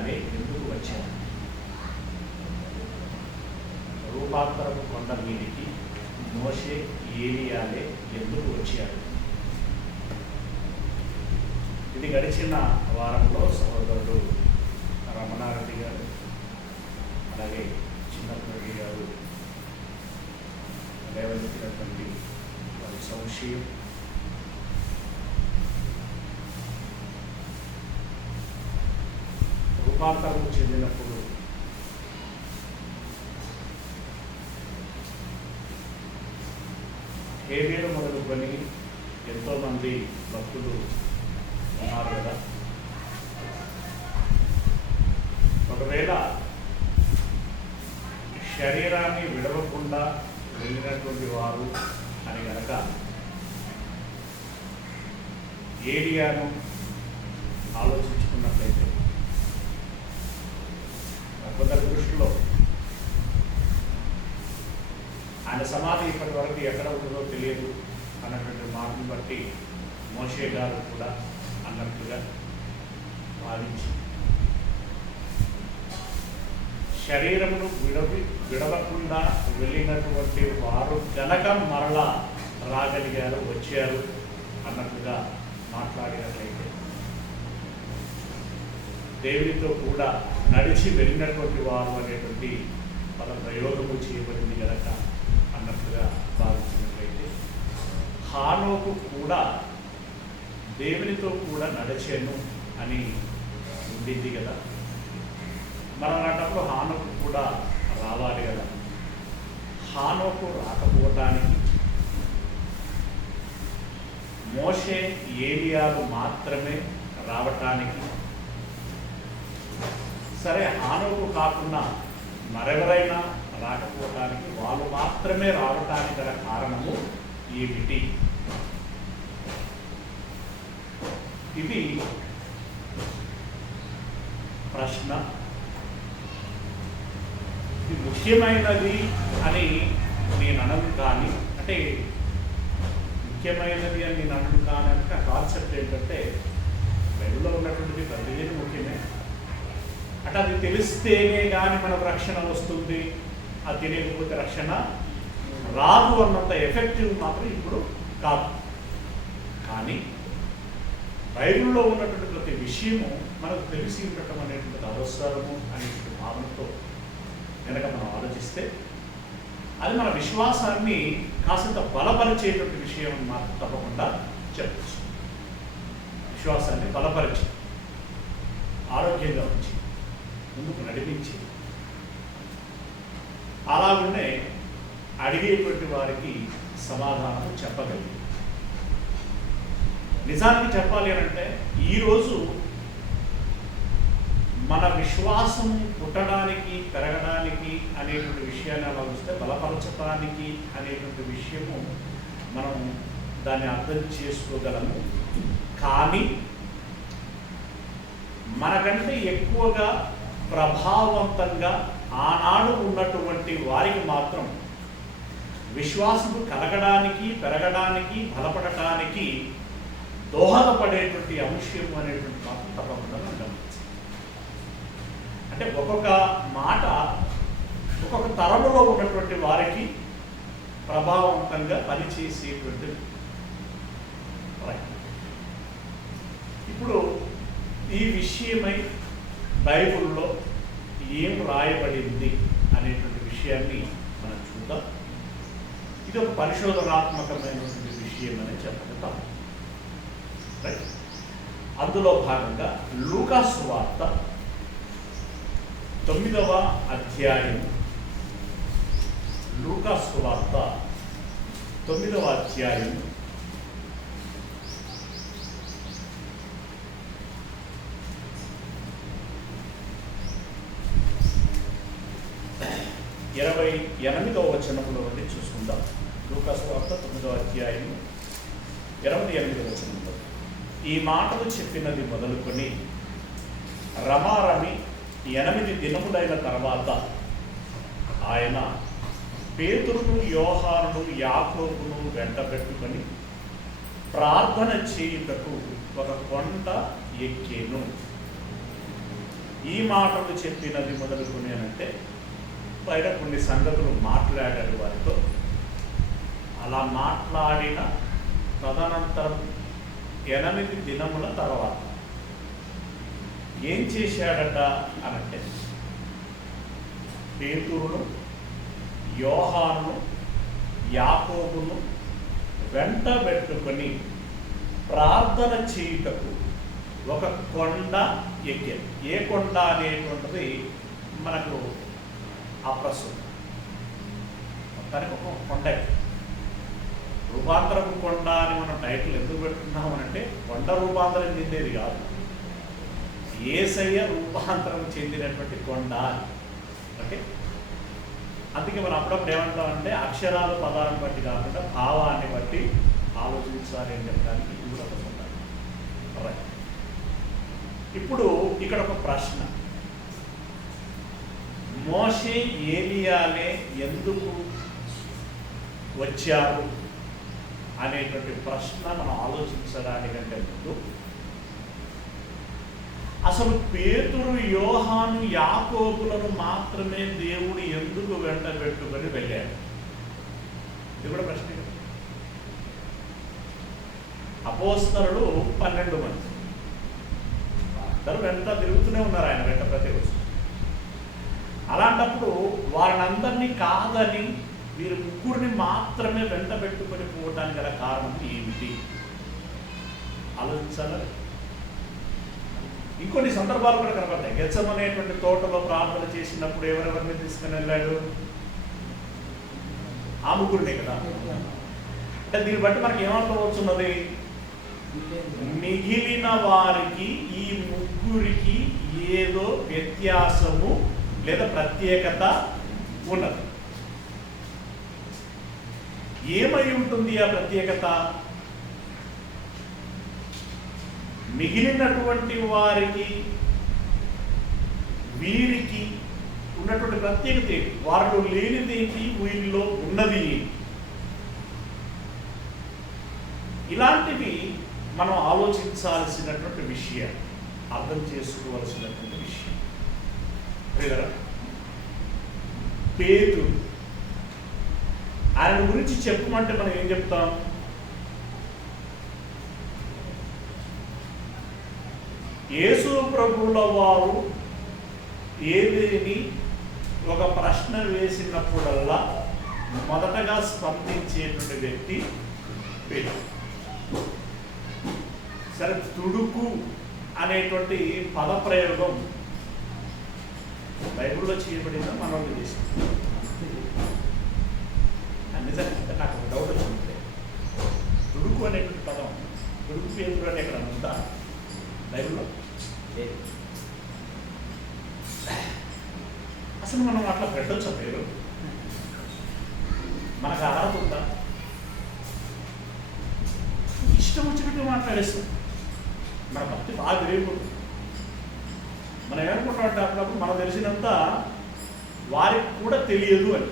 ఏలియాలే ఎందుకు వచ్చారు? రూపాంతరపు కొండ మీదికి మోషే ఏలియాలే ఎందుకు వచ్చారు? ఇది గడిచిన వారంలో సహోదరుడు రమణారెడ్డి గారు, అలాగే చిన్నరెడ్డి గారు లేవనెత్తినటువంటి వారి సంశయం, రూపాంతరం చెందినప్పుడు హేబేలు మొదలుకొని ఎంతోమంది భక్తులు ఉన్నారు కదా. ఒకవేళ శరీరాన్ని విడవకుండా వెళ్ళినటువంటి వారు అని కనుక ఏలియాను ఆలోచించుకున్నట్లయితే కొందరి దృష్టిలో ఆయన సమాధి ఇప్పటి వరకు ఎక్కడ ఉంటుందో తెలియదు అన్నటువంటి మాటను బట్టి మోషే గారు కూడా అన్నట్టుగా భావించి శరీరమును విడవకుండా వెళ్ళినటువంటి వారు గనక మరలా రాగలిగారు, వచ్చారు అన్నట్టుగా మాట్లాడినట్లయితే, దేవునితో కూడా నడిచి వెళ్ళినటువంటి వారు అనేటువంటి పద ప్రయోగము చేయబడింది కనుక అన్నట్టుగా భావించినట్లయితే, హానోకు కూడా దేవునితో కూడా నడిచాను అని ఉండింది కదా. మన నాటంలో హానోకు కూడా రావాలి కదా. హానోకు రాకపోవటానికి మోషే ఏలియాలు మాత్రమే రావటానికి, సరే హానోకు కాకుండా మరెవరైనా రాకపోవటానికి, వాళ్ళు మాత్రమే రావటానికి గల కారణము ఏమిటి? ఇది ప్రశ్న. ఇది ముఖ్యమైనది అని నేను అనను, కానీ అంటే ముఖ్యమైనది అని నేను అనను కానీ అంటే కాన్సెప్ట్ ఏంటంటే, బైబిల్లో ఉన్నటువంటిది ప్రతిదీ ముఖ్యమే. అంటే అది తెలిస్తేనే కానీ మనకు రక్షణ వస్తుంది, అది తెలియకపోతే రక్షణ రాదు అన్నంత ఎఫెక్టివ్ మాత్రం ఇప్పుడు కాదు. కానీ బైబిల్లో ఉన్నటువంటి ప్రతి విషయము మనకు తెలిసి ఉండటం అనేటువంటిది అవసరము అనేటువంటి భావనతో కనుక మనం ఆలోచిస్తే అది మన విశ్వాసాన్ని కాసింత బలపరిచేటువంటి విషయం మాత్రం తప్పకుండా చెప్పచ్చు. విశ్వాసాన్ని బలపరిచి, ఆరోగ్యంగా ఉంచి, ముందుకు నడిపించి, అలాగనే అడిగేటువంటి వారికి సమాధానం చెప్పగలిగి. నిజానికి చెప్పాలి అని అంటే, ఈరోజు మన విశ్వాసం పుట్టడానికి, పెరగడానికి అనేటువంటి విషయాన్ని ఆలోచిస్తే, బలపరచడానికి అనేటువంటి విషయము మనం దాన్ని అర్థం చేసుకోగలము. కానీ మనకంటే ఎక్కువగా ప్రభావవంతంగా ఆనాడు ఉన్నటువంటి వారికి మాత్రం విశ్వాసము కలగడానికి, పెరగడానికి, బలపడటానికి దోహదపడేటువంటి అంశం అనేటువంటి మాత్రం తప్పకుండా మనం గమనించాలి. అంటే ఒక్కొక్క మాట ఒక్కొక్క తరములో ఉన్నటువంటి వారికి ప్రభావవంతంగా పనిచేసేటువంటి. ఇప్పుడు ఈ విషయమై బైబిల్లో ఏం రాయబడింది అనేటువంటి విషయాన్ని మనం చూద్దాం. ఇది ఒక పరిశోధనాత్మకమైనటువంటి విషయం అని చెప్పగలుగుతాం. అందులో భాగంగా లూకా సువార్త 9వ అధ్యాయం, లూకా సువార్త 9వ అధ్యాయం 28వ వచనంలో నుండి చూసుకుందాం. లూకా సువార్త 9వ అధ్యాయం 28వ వచనంలో, ఈ మాటలు చెప్పినది మొదలుకొని రమారమి 8 దినములైన తర్వాత ఆయన పేతురును, యోహానును, యాకోబును వెంటబెట్టుకొని ప్రార్థన చేయుటకు ఒక కొండ ఎక్కేను. ఈ మాటలు చెప్పినది మొదలుకొని అంటే బయట కొన్ని సంగతులు మాట్లాడారు వారితో. అలా మాట్లాడిన తదనంతరం 8 దినముల తర్వాత ఏం చేశాడట అనంటే, పేతురును, యోహాను, యాకోబును వెంట పెట్టుకొని ప్రార్థన చేయుటకు ఒక కొండ ఎక్కారు. ఏ కొండ అనేటువంటిది మనకు అప్రస్తుతం. మొత్తానికి ఒక కొండ. రూపాంతరపు కొండ అని మనం టైటిల్ ఎందుకు పెట్టుకున్నాము అంటే, కొండ రూపాంతరం చెందేది కాదు, యేసయ్య రూపాంతరం చెందినటువంటి కొండ. ఓకే, అందుకే మనం అప్పుడప్పుడు ఏమంటామంటే, అక్షరాలు పదాలను బట్టి కాకుండా భావాన్ని బట్టి ఆలోచించాలి అని చెప్పడానికి ఇది కూడా ఒక సందర్భం. ఇప్పుడు ఇక్కడ ఒక ప్రశ్న, మోషే ఏలియాలే ఎందుకు వచ్చారు అనేటువంటి ప్రశ్న మనం ఆలోచించడానికంటే ముందు, అసలు పేతురు, యోహాను, యాకోబులను మాత్రమే దేవుడు ఎందుకు వెంట పెట్టుకొని వెళ్ళాడు? ఇది కూడా ప్రశ్న. అపోస్తలులు 12 మంది, అందరూ వెంట తిరుగుతూనే ఉన్నారు ఆయన వెంట ప్రతిరోజు. అలాంటప్పుడు వారినందరినీ కాదని వీరు 3 మాత్రమే వెంట పెట్టుకొని పోవడానికి గల కారణం ఏమిటి ఆలోచించాలి. ఇంకొన్ని సందర్భాలు కూడా కనబడతాయి. గెత్సెమనేటువంటి తోటలో ప్రార్థన చేసినప్పుడు ఎవరెవరిని తీసుకుని వెళ్ళాడు? ఆ 3 కదా. అంటే దీన్ని బట్టి మనకి ఏమర్థం అవుతున్నది? మిగిలిన వారికి ఈ 3కి ఏదో వ్యత్యాసము లేదా ప్రత్యేకత ఉన్నది. ఏమై ఉంటుంది ఆ ప్రత్యేకత? మిగిలినటువంటి వారికి వీరికి ఉన్నటువంటి ప్రత్యేకత ఏంటి? వారిలో లేనిదేంటి, వీరిలో ఉన్నది ఏంటి? ఇలాంటివి మనం ఆలోచించాల్సినటువంటి విషయం, అర్థం చేసుకోవాల్సినటువంటి విషయం. పేతురు, ఆయన గురించి చెప్పమంటే మనం ఏం చెప్తాం? యేసు ప్రభువుల వారు ఏదేని ఒక ప్రశ్న వేసినప్పుడల్లా మొదటగా స్పందించేటువంటి వ్యక్తి పేతురు. సరే, తుడుకు అనేటువంటి పదప్రయోగం బైబిల్లో చేయబడిందా మనం తీసుకుంటాం? నిజంగా నాకు ఒక డౌట్ వచ్చింది. తుడుకు అనేటువంటి పదం, తుడుకు పేతురు అని ఎక్కడ ఉందా బైబిల్లో? అసలు మనం అట్లా పెట్టొచ్చా పేరు? మనకు అర్హత ఉందా? ఇష్టం వచ్చినట్టు మాట్లాడేస్తాం. మన భక్తి బాగా పెరిగిపోతుంది. మనం ఏమనుకుంటామంటే అప్పుడప్పుడు మనకు తెలిసినంత వారికి కూడా తెలియదు అని.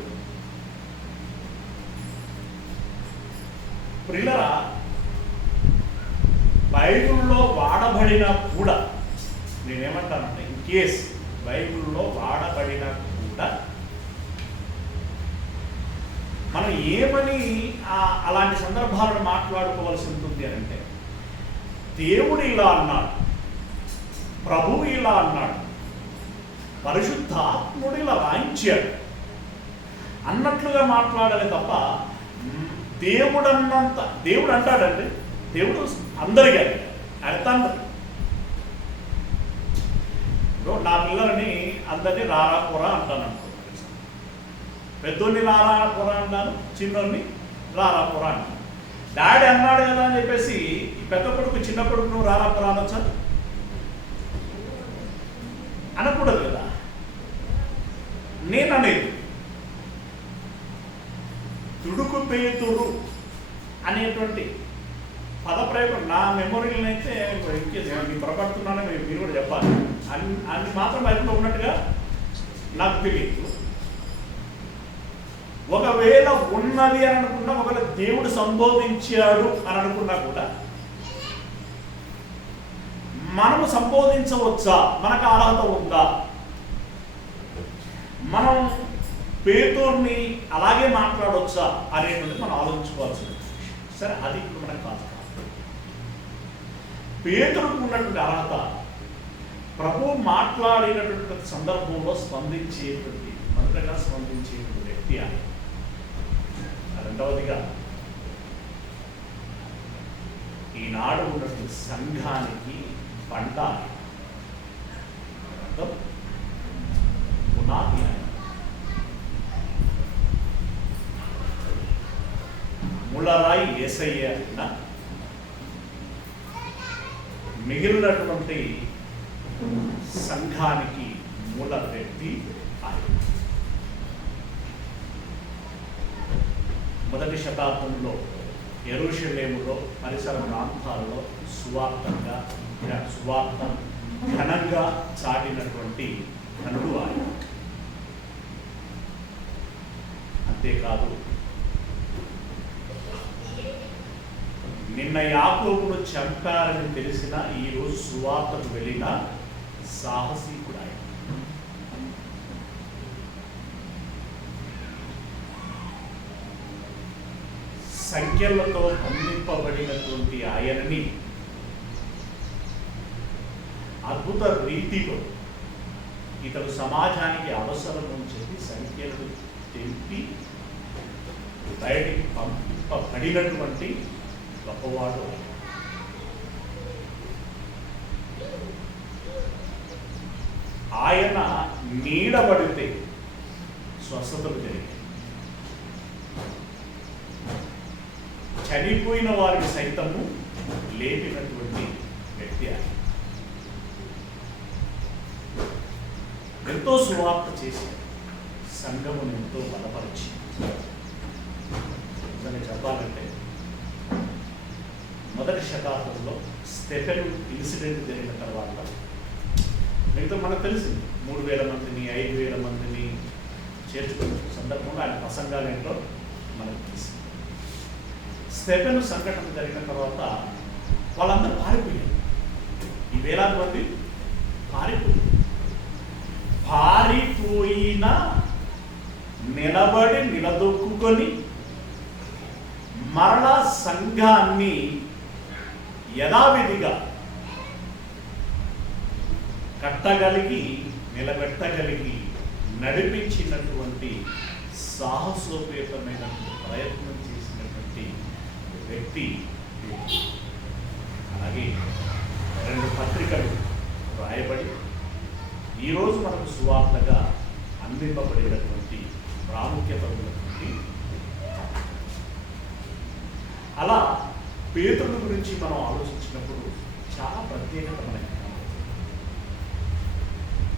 ప్రియులరా, బైబిల్లో వాడబడినా కూడా, నేనేమంటానంటే, ఇన్ కేస్ బైబిల్లో వాడబడినా కూడా మనం ఏమని అలాంటి సందర్భాలను మాట్లాడుకోవాల్సి ఉంటుంది అని అంటే, దేవుడు ఇలా అన్నాడు, ప్రభువు ఇలా అన్నాడు, పరిశుద్ధాత్ముడు ఇలా రాయించాడు అన్నట్లుగా మాట్లాడాలి తప్ప, దేవుడు అంటాడండి, దేవుడు అందరికీ ఆయన తండ్రి. నా పిల్లలని అందరినీ రారా పోరా అంటాను అనుకో. పెద్దోడిని రారా పోరా అంటాను, చిన్నోడిని రారా పోరా అంటాను. డాడీ అన్నాడు కదా అని చెప్పేసి ఈ పెద్ద కొడుకు చిన్న కొడుకు నువ్వు రారా పోరా అనొచ్చా? అనకూడదు కదా. నేను అనేది తుడుకు పేతురు అనేటువంటి పదప్రయోగం నా మెమొరీలో అయితే ఇంకేది పొరపడుతున్నానని మీరు కూడా చెప్పాలి. అన్ని మాత్రం బైబిల్లో ఉన్నట్టుగా నాకు తెలియదు. ఒకవేళ ఉన్నది అని అనుకున్నా, ఒకవేళ దేవుడు సంబోధించాడు అని అనుకున్నా కూడా మనము సంబోధించవచ్చా, మనకు అర్హత ఉందా? మనం పేతురుని అలాగే మాట్లాడవచ్చా అనేటువంటిది మనం ఆలోచించుకోవాల్సింది. సరే, అది ఇప్పుడు మనకు కాదు. పేతురుకు ఉన్నటువంటి అర్హత ప్రభు మాట్లాడినటువంటి సందర్భంలో స్పందించేటువంటి, మొదటగా స్పందించేటువంటి వ్యక్తి ఆయన. రెండవదిగా ఈనాడు ఉన్నటువంటి సంఘానికి పంట పునాది ఆయన. మూలరాయి యేసయ్య అయినా మిగిలినటువంటి సంఘానికి మూల వ్యక్తి ఆయన. మొదటి శతాబ్దంలో యెరూషలేములో పరిసర ప్రాంతాల్లో సువార్త ఘనంగా చాటినటువంటి ఘనుడు ఆయన. అంతేకాదు, నిన్న యాకోబును చంపారని తెలిసిన ఈరోజు సువార్తకు వెళ్ళిన సాహసికుడు ఆయన. సంఖ్యలతో బంధింపబడినటువంటి ఆయనని అద్భుత రీతిలో ఇతడు సమాజానికి అవసరం అని చెప్పి సంఖ్యలను తెంపి బయటికి పంపింపబడినటువంటి గొప్పవాడు. ఆయన నీడబడితే స్వస్థతలు జరిగాయి. చనిపోయిన వారిని సైతము లేపినటువంటి వ్యక్తి ఆయన. ఎంతో సువార్త చేసి సంఘమును ఎంతో బలపరిచి, దాన్ని చెప్పాలంటే మొదటి శతాబ్దంలో స్టెఫెను ఇన్సిడెంట్ జరిగిన తర్వాత మిగతా మనకు తెలిసింది 3000 మందిని 5000 మందిని చేర్చుకున్న సందర్భంలో ఆయన ప్రసంగాలు ఏంటో మనకు తెలిసింది. స్టెఫెను సంఘటన జరిగిన తర్వాత వాళ్ళందరూ పారిపోయారు. ఈ వేలాది మంది పారిపోయిన నిలబడి నిలదొక్కుని మరలా సంఘాన్ని యథావిధిగా కట్టగలిగి నిలబెట్టగలిగి నడిపించినటువంటి సాహసోపేతమైన ప్రయత్నం చేసినటువంటి వ్యక్తి. అలాగే 2 పత్రికలు రాయబడి ఈరోజు మనకు సువార్తగా అందింపబడినటువంటి ప్రాముఖ్యత ఉన్నటువంటి, అలా పేతురు గురించి మనం ఆలోచించినప్పుడు చాలా ప్రత్యేకత మనకి.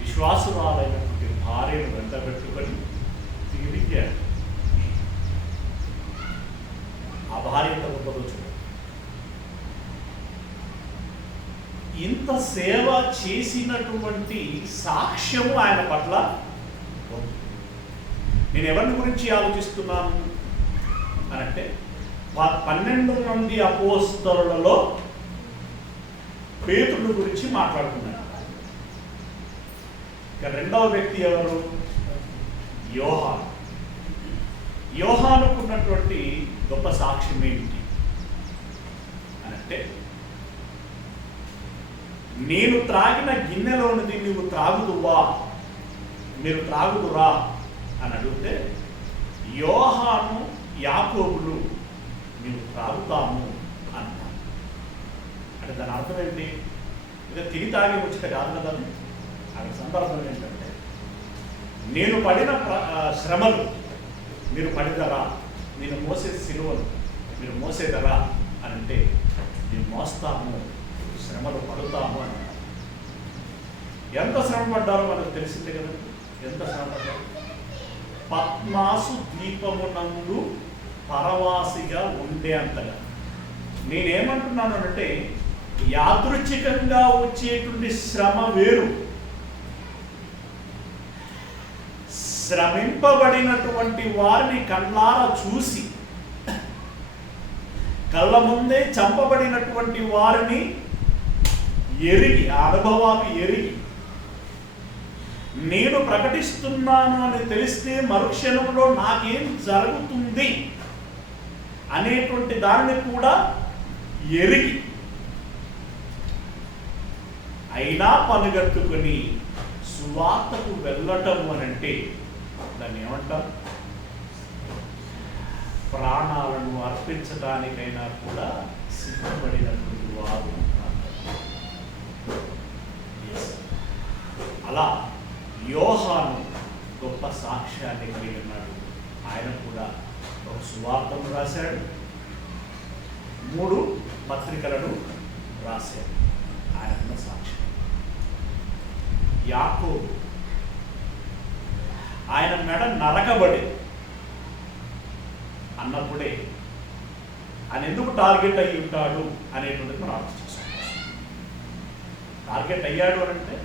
విశ్వాసురాలైనటువంటి భార్యను వెంటబెట్టుకొని తిరిగాడు. ఆ భార్య ఎంత గొప్పదో చూడండి. ఇంత సేవ చేసినటువంటి సాక్ష్యము ఆయన పట్ల. నేను ఎవరిని గురించి ఆలోచిస్తున్నాను అనంటే 12 మంది అపోస్తలులలో పేతురు గురించి మాట్లాడుతున్నాను. ఇక రెండవ వ్యక్తి ఎవరు? యోహాను. యోహానుకున్నటువంటి గొప్ప సాక్ష్యం ఏమిటి అనంటే, నేను త్రాగిన గిన్నెలోనిది నువ్వు త్రాగుదువా, మీరు త్రాగుదురా అని అడిగితే యోహాను యాకోబులు మేము త్రాగుతాము అంటారు. అంటే దాని అర్థం ఏంటి? ఇక తిని తాగి వచ్చిన కాదు కదా. అక్కడ సందర్భం ఏంటంటే, నేను పడిన శ్రమలు మీరు పడిదరా, నేను మోసే సిలువను మీరు మోసేదరా అని అంటే మేము మోస్తాము, శ్రమలు పడుతాము అని. ఎంత శ్రమ పడ్డారో మనకు తెలిసిందే కదా. ఎంత శ్రమ పడ్డారు? పద్మాసు ద్వీపమునందు పరవాసిగా ఉండే అంతగా. నేనేమంటున్నాను అంటే, యాదృచ్ఛికంగా వచ్చేటువంటి శ్రమ వేరు, శ్రమింపబడినటువంటి వారిని కళ్ళారా చూసి కళ్ళ ముందే చంపబడినటువంటి వారిని ఎరిగి, ఆ అనుభవాన్ని ఎరిగి, నేను ప్రకటిస్తున్నాను అని తెలిస్తే మరుక్షణంలో నాకేం జరుగుతుంది అనేటువంటి దానిని కూడా ఎరిగి అయినా పనిగట్టుకుని సువార్తకు వెళ్ళటం అని అంటే దాన్ని ఏమంటారు? ప్రాణాలను అర్పించడానికైనా కూడా సిద్ధపడినటువంటి వారు. అలా యోహాను గొప్ప సాక్ష్యాన్ని కలిగి ఉన్నాడు. ఆయన కూడా ఒక సువార్తను రాశాడు, 3 పత్రికలను రాశాడు. ఆయన సాక్ష్యం. యాకోబు, ఆయన మెడ నరకబడి అన్నప్పుడే ఆయన ఎందుకు టార్గెట్ అయ్యి ఉంటాడు అనేటువంటిది మనం ఆలోచన చేసుకోవాలి. టార్గెట్ అయ్యాడు అంటే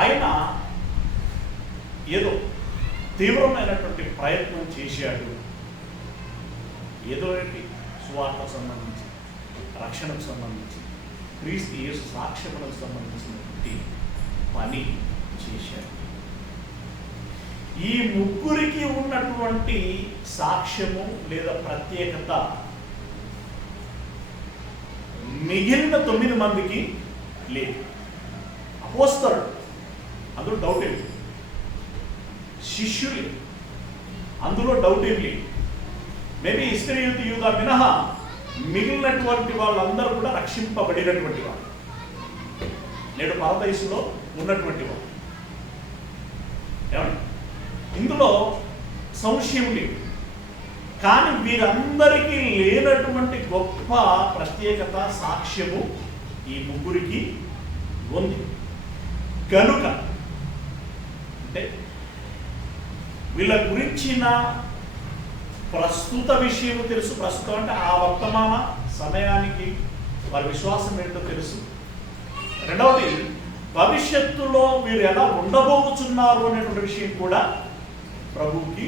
ఆయన ఏదో తీవ్రమైనటువంటి ప్రయత్నం చేశాడు. ఏదో ఏంటి, సువార్తకు సంబంధించి, రక్షణకు సంబంధించి, క్రీస్తు యేసు సాక్ష్యములకు సంబంధించినటువంటి పని చేశాడు. ఈ ముగ్గురికి ఉన్నటువంటి సాక్ష్యము లేదా ప్రత్యేకత మిగిలిన 9 మందికి లేదు. అపోస్తలుడు, అందులో డౌట్ ఏమి, శిష్యులు, అందులో డౌట్ ఏమి లేదు. మేబీ ఇస్కరియోతు యూదా మినహా మిగిలినటువంటి వాళ్ళందరూ కూడా రక్షింపబడినటువంటి వాళ్ళు, నేడు పరదైసులో ఉన్నటువంటి వాళ్ళు. ఏమండి, ఇందులో సంశయం లేదు. కానీ వీరందరికీ లేనటువంటి గొప్ప ప్రత్యేకత, సాక్ష్యము ఈ ముగ్గురికి ఉంది. కనుక అంటే వీళ్ళ గురించిన ప్రస్తుత విషయం తెలుసు. ప్రస్తుతం అంటే ఆ వర్తమాన సమయానికి వారి విశ్వాసం ఏంటో తెలుసు. రెండవది, భవిష్యత్తులో వీరు ఎలా ఉండబోతున్నారు అనేటువంటి విషయం కూడా ప్రభువుకి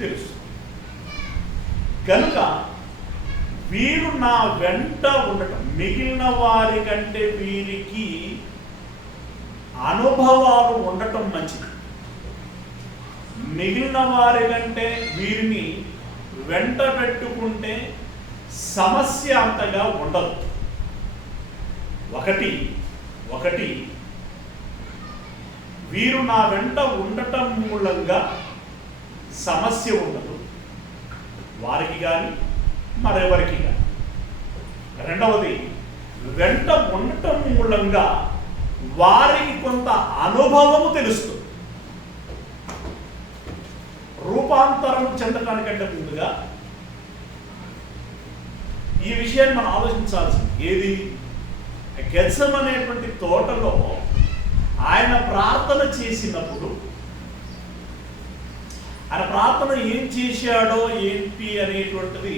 తెలుసు. కనుక వీరు నా వెంట ఉండటం, మిగిలిన వారి కంటే వీరికి అనుభవాలు ఉండటం మంచిది. మిగిలిన వారి కంటే వీరిని వెంట పెట్టుకుంటే సమస్య అంతగా ఉండదు. ఒకటి వీరు నా వెంట ఉండటం మూలంగా సమస్య ఉండదు, వారికి కానీ మరెవరికి కానీ. రెండవది, వెంట ఉండటం మూలంగా వారికి కొంత అనుభవము తెలుస్తుంది. రూపాంతరం చెందడానికంటే ముందుగా ఈ విషయాన్ని మనం ఆలోచించాల్సింది. ఏది? గెత్సెమనేటువంటి తోటలో ఆయన ప్రార్థన చేసినప్పుడు, ఆయన ప్రార్థన ఏం చేశాడో ఏంటి అనేటువంటిది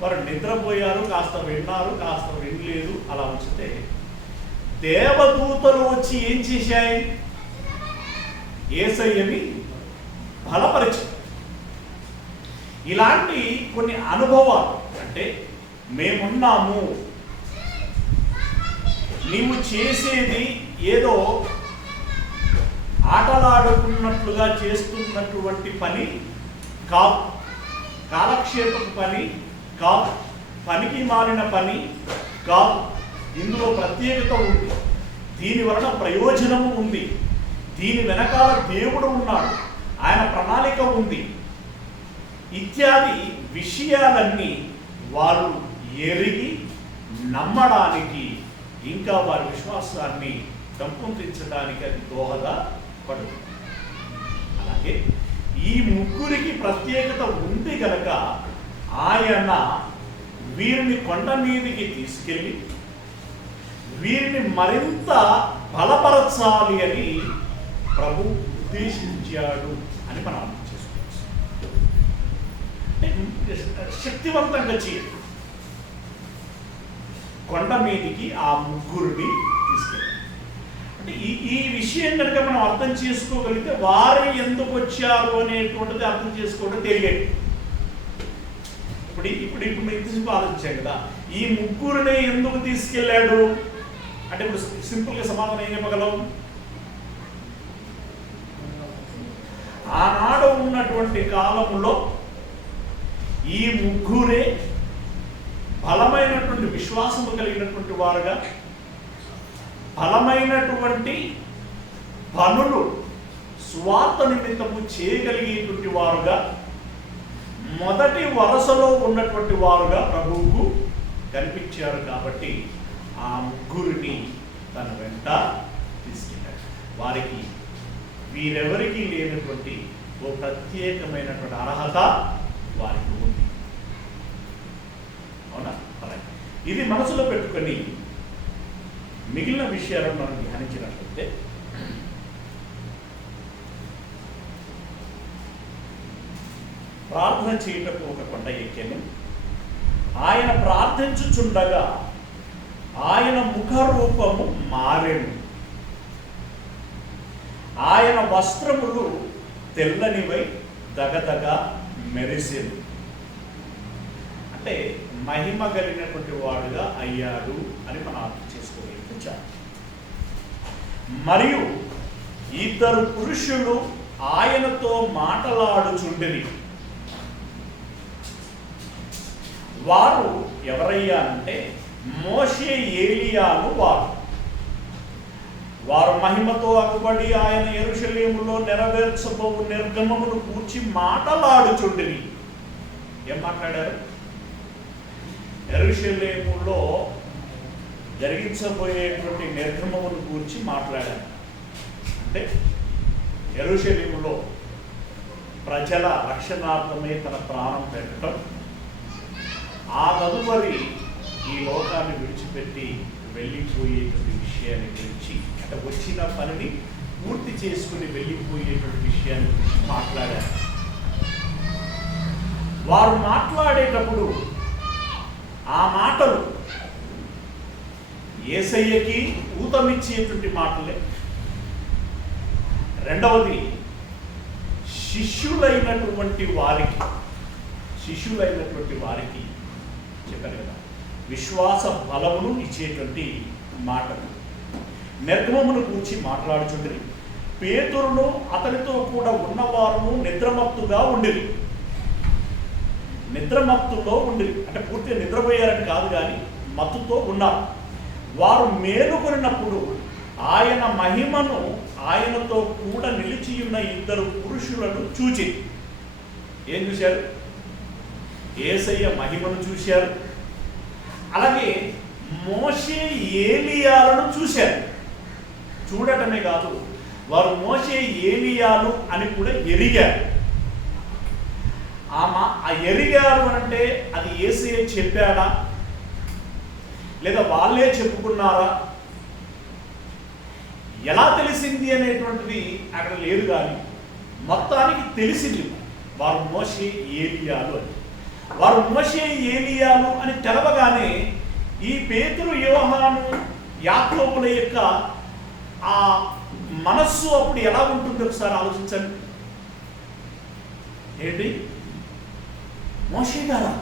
వారు నిద్రపోయారు, కాస్త విన్నారు, కాస్త వినలేదు, అలా ఉంచితే దేవదూతలు వచ్చి ఏం చేశాయి? యేసయ్యని బలపరిచారు. ఇలాంటి కొన్ని అనుభవాలు, అంటే మేమున్నాము, నీవు చేసేది ఏదో ఆటలాడుకున్నట్లుగా చేస్తున్నటువంటి పని కాదు, కాలక్షేపపు పని కాదు, పనికి మారిన పని కాదు. ఇందులో ప్రత్యేకత ఉంది, దీని వలన ప్రయోజనము ఉంది, దీని వెనకాల దేవుడు ఉన్నాడు, ఆయన ప్రణాళిక ఉంది ఇత్యాది విషయాలన్నీ వారు ఎరిగి నమ్మడానికి, ఇంకా వారి విశ్వాసాన్ని పెంపొందించడానికి అది దోహదపడుతుంది. అలాగే ఈ ముగ్గురికి ప్రత్యేకత ఉంది కనుక ఆయన వీరిని కొండ మీదికి తీసుకెళ్ళి వీరిని మరింత బలపరచాలి అని ప్రభు ఉద్దేశించాడు అని మనం అర్థం చేసుకోవచ్చు. శక్తివంతంగా చేయాలి. కొండ మీదికి ఆ ముగ్గురిని తీసుకెళ్ళి, అంటే ఈ విషయం కనుక మనం అర్థం చేసుకోగలిగితే వారు ఎందుకు వచ్చారు అనేటువంటిది అర్థం చేసుకోవడం తెలియదు. ఇప్పుడు మేము తీసుకు ఆలోచించాం కదా, ఈ ముగ్గురిని ఎందుకు తీసుకెళ్ళాడు? అంటే ఇప్పుడు సింపుల్గా సమాధానం ఏం చెప్పగలం? ఆనాడు ఉన్నటువంటి కాలంలో ఈ ముగ్గురే బలమైనటువంటి విశ్వాసము కలిగినటువంటి వారుగా, బలమైనటువంటి పనులు స్వార్థ నిమిత్తము చేయగలిగేటువంటి వారుగా, మొదటి వరుసలో ఉన్నటువంటి వారుగా ప్రభువుకు కనిపించారు. కాబట్టి ఆ ముగ్గురిని తన వెంట తీసుకెళ్ళాడు. వారికి వీరెవరికి లేనటువంటి ఓ ప్రత్యేకమైనటువంటి అర్హత వారికి ఉంది. అవునా? అలాగే ఇది మనసులో పెట్టుకొని మిగిలిన విషయాలను మనం ధ్యానించినట్లయితే, ప్రార్థన చేయటకు ఒక కొండ ఎక్కాను. ఆయన ప్రార్థించుచుండగా ఆయన ముఖ రూపము మారెను. ఆయన వస్త్రములు తెల్లనివై దగదగ మెరిసెను. అంటే మహిమ కలిగినటువంటి వాడుగా అయ్యాడు అని మనం అర్థం చేసుకోగలిగితే చాలు. మరియు ఇద్దరు పురుషులు ఆయనతో మాటలాడుచుండిరి. వారు ఎవరయ్యా అంటే మోషే, ఏలియాను వారు మహిమతో అగుబడి ఆయన యెరూషలేములో నెరవేర్చబోవు నిర్గమమును కూర్చి మాటలాడుచుండిరి. ఏం మాట్లాడారు? యెరూషలేములో జరిగించబోయేటువంటి నిర్గమమును కూర్చి మాట్లాడారు. అంటే యెరూషలేములో ప్రజల రక్షణార్థమై తన ప్రాణం పెట్టడం, ఆ తదుపరి ఈ లోకాన్ని విడిచిపెట్టి వెళ్ళిపోయేటువంటి విషయాన్ని గురించి, అంటే వచ్చిన పనిని పూర్తి చేసుకుని వెళ్ళిపోయేటువంటి విషయాన్ని గురించి మాట్లాడారు. వారు మాట్లాడేటప్పుడు ఆ మాటలు యేసయ్యకి ఊతమిచ్చేటువంటి మాటలే. రెండవది శిష్యులైనటువంటి వారికి చెప్పారు కదా, విశ్వాస బలమును ఇచ్చేటువంటి మాటలు. నిర్గమమును గురించి మాట్లాడుచుండిరి. పేతురును అతనితో కూడా ఉన్నవారును నిద్రమత్తుగా ఉండిరి. నిద్రమత్తులో ఉండిరి అంటే పూర్తిగా నిద్రపోయారని కాదు, కానీ మత్తుతో ఉన్నారు. వారు మేలుకొనినప్పుడు ఆయన మహిమను, ఆయనతో కూడా నిలిచి ఉన్న ఇద్దరు పురుషులను చూచి, ఏం చూశారు? యేసయ్య మహిమను చూశారు. అలాగే మోషే, ఏలియాలను చూశారు. చూడటమే కాదు, వారు మోషే, ఏలియాలు అని కూడా ఎరిగారు. ఆ ఎరిగారు అంటే అది యేసయ్య చెప్పాడా లేదా వాళ్ళే చెప్పుకున్నారా, ఎలా తెలిసింది అనేటువంటిది అక్కడ లేదు. కానీ మొత్తానికి తెలిసింది వారు మోషే, ఏలియాలు అని. వారు మోషే, ఏలియాలు అని తెలవగానే ఈ పేతురు, యోహాను, యాకోబుల యొక్క ఆ మనస్సు అప్పుడు ఎలా ఉంటుంది ఒకసారి ఆలోచించండి. ఏంటి, మోషే గారా?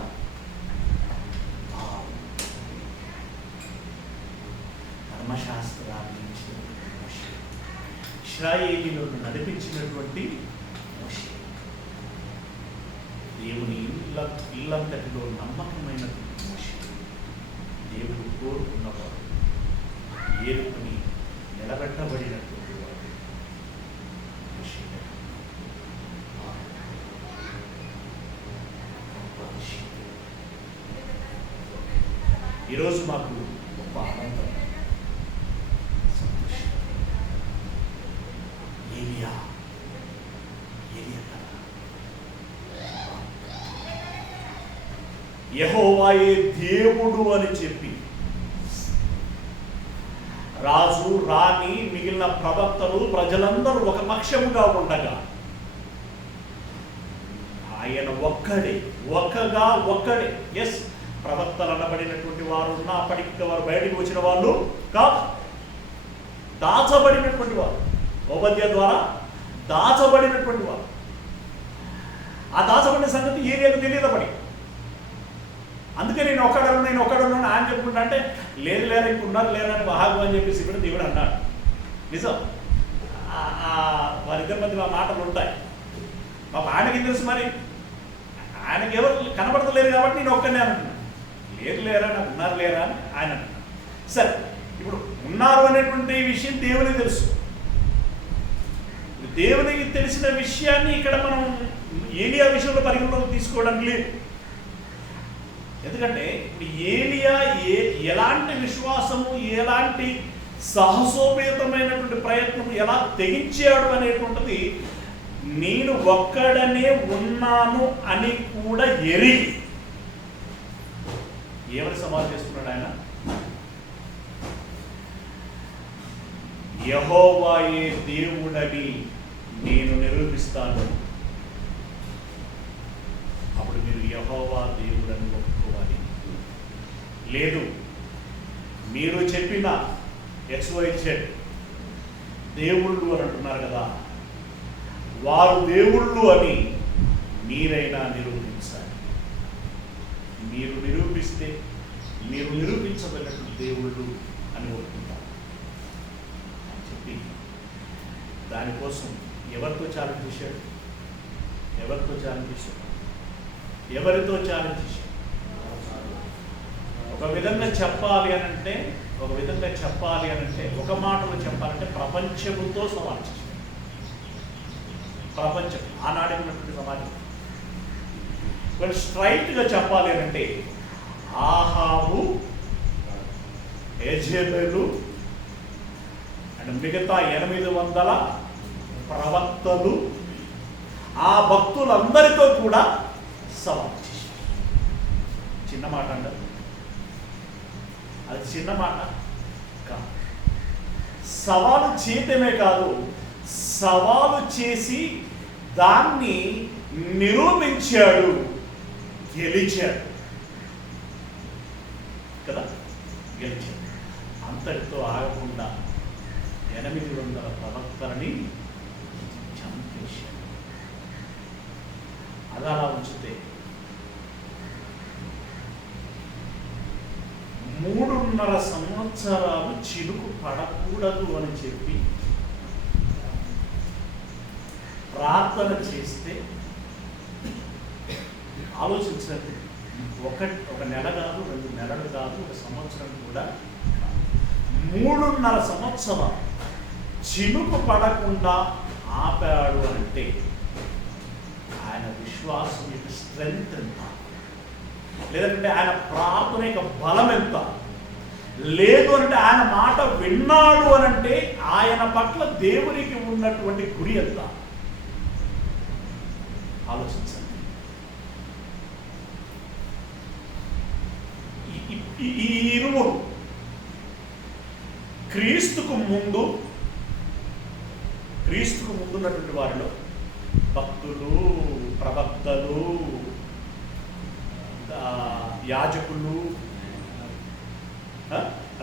ధర్మశాస్త్రాన్ని ఇశ్రాయేలీయులను నడిపించినటువంటి మోషే, దేవుని ఇల్లంతటిలో నమ్మకమైనటువంటి మోషే, దేవుడు కోరుకున్నవాడు, ఏరుకుని నిలబెట్టబడినటువంటి వాడు మోషే. ఈరోజు మాకు గొప్ప ఆనందం, సంతోషం. ఏలియా యెహోవాయే దేవుడు అని చెప్పి రాజు, రాణి, మిగిలిన ప్రవక్తలు, ప్రజలందరూ ఒక పక్షముగా ఉండగా ఆయన ఒక్కడే ఎస్, ప్రవక్తలు అనబడినటువంటి వారు ఉన్నప్పటికీ వారు బయటికి వచ్చిన వాళ్ళు కాదు, దాచబడినటువంటి వారు, ఓబద్య ద్వారా దాచబడినటువంటి వారు. ఆ దాచబడిన సంగతి ఏరియాకు తెలియదపడి అందుకే నేను ఒకడున్నాను ఆయన చెప్పుకుంటా అంటే లేదు లేరా ఇంక ఉన్నారు లేరా అని వాహకు అని చెప్పేసి ఇప్పుడు దేవుడు అన్నాడు. నిజం, వారిద్దరి మధ్య ఆ మాటలు ఉంటాయి. పాప ఆయనకి తెలుసు, మరి ఆయనకి ఎవరు కనబడతలేరు కాబట్టి నేను ఒక్కనే అంటున్నాను. లేదు లేరా నాకు ఉన్నారు లేరా అని ఆయన అంటున్నాను. సరే, ఇప్పుడు ఉన్నారు అనేటువంటి విషయం దేవునికి తెలుసు. దేవునికి తెలిసిన విషయాన్ని ఇక్కడ మనం ఏలియా విషయంలో పరిగణలోకి తీసుకోవడానికి లేదు. ఎందుకంటే ఏలియా ఎలాంటి విశ్వాసము, ఎలాంటి సాహసోపేతమైనటువంటి ప్రయత్నం ఎలా తెగించాడు అనేటువంటిది నేను ఒక్కడనే ఉన్నాను అని కూడా ఎరిగి ఏమని సవాల్ చేస్తున్నాడు ఆయన? యెహోవాయే దేవుడని నేను నిరూపిస్తాను. అప్పుడు మీరు యెహోవా దేవుడని ఒప్పుకోవాలి. లేదు, మీరు చెప్పిన XYZ దేవుళ్ళు అని అంటున్నారు కదా, వారు దేవుళ్ళు అని మీరైనా నిరూపించాలి. మీరు నిరూపిస్తే మీరు నిరూపించబడినటువంటి దేవుళ్ళు అని ఒప్పుకుంటారు అని చెప్పి దానికోసం ఎవరితో ఛాలెంజ్ చేశాడు? ఎవరితో ఛాలెంజ్ చేశాడు? ఒక విధంగా చెప్పాలి అనంటే ఒక మాటలో చెప్పాలంటే ప్రపంచముతో సవాల్ చేశాడు. ప్రపంచం ఆనాడే ఉన్నటువంటి సమాజం. వాళ్ళు స్ట్రైట్గా చెప్పాలి అనంటే ఆహాబు, యెజెబెలు అండ్ మిగతా 800 ప్రవక్తలు ఆ భక్తులందరితో కూడా సవాల్ చేశారు. చిన్న మాట అంటారు, అది చిన్న మాట కాదు. సవాలు చేయటమే కాదు, సవాలు చేసి దాన్ని నిరూపించాడు, గెలిచాడు కదా, గెలిచాడు. అంతటితో ఆగకుండా 800 ప్రవక్తలని చంపేశాడు. అది అలా ఉంచితే 3.5 సంవత్సరాలు చిలుకు పడకూడదు అని చెప్పి ప్రార్థన చేస్తే ఆలోచించినట్టు ఒక నెల కాదు, 2 నెలలు కాదు, 1 సంవత్సరం కూడా 3.5 సంవత్సరాలు చిలుకు పడకుండా ఆపాడు అంటే ఆయన విశ్వాసం యొక్క స్ట్రెంగ్త్ ఎంత, లేదంటే ఆయన ప్రార్థన యొక్క బలం ఎంత, లేదు అంటే ఆయన మాట విన్నాడు అనంటే ఆయన పట్ల దేవునికి ఉన్నటువంటి గురి ఎంత ఆలోచించండి. ఈ ఇరువురు క్రీస్తుకు ముందున్నటువంటి వారిలో భక్తులు, ప్రవక్తలు, యాజకులు,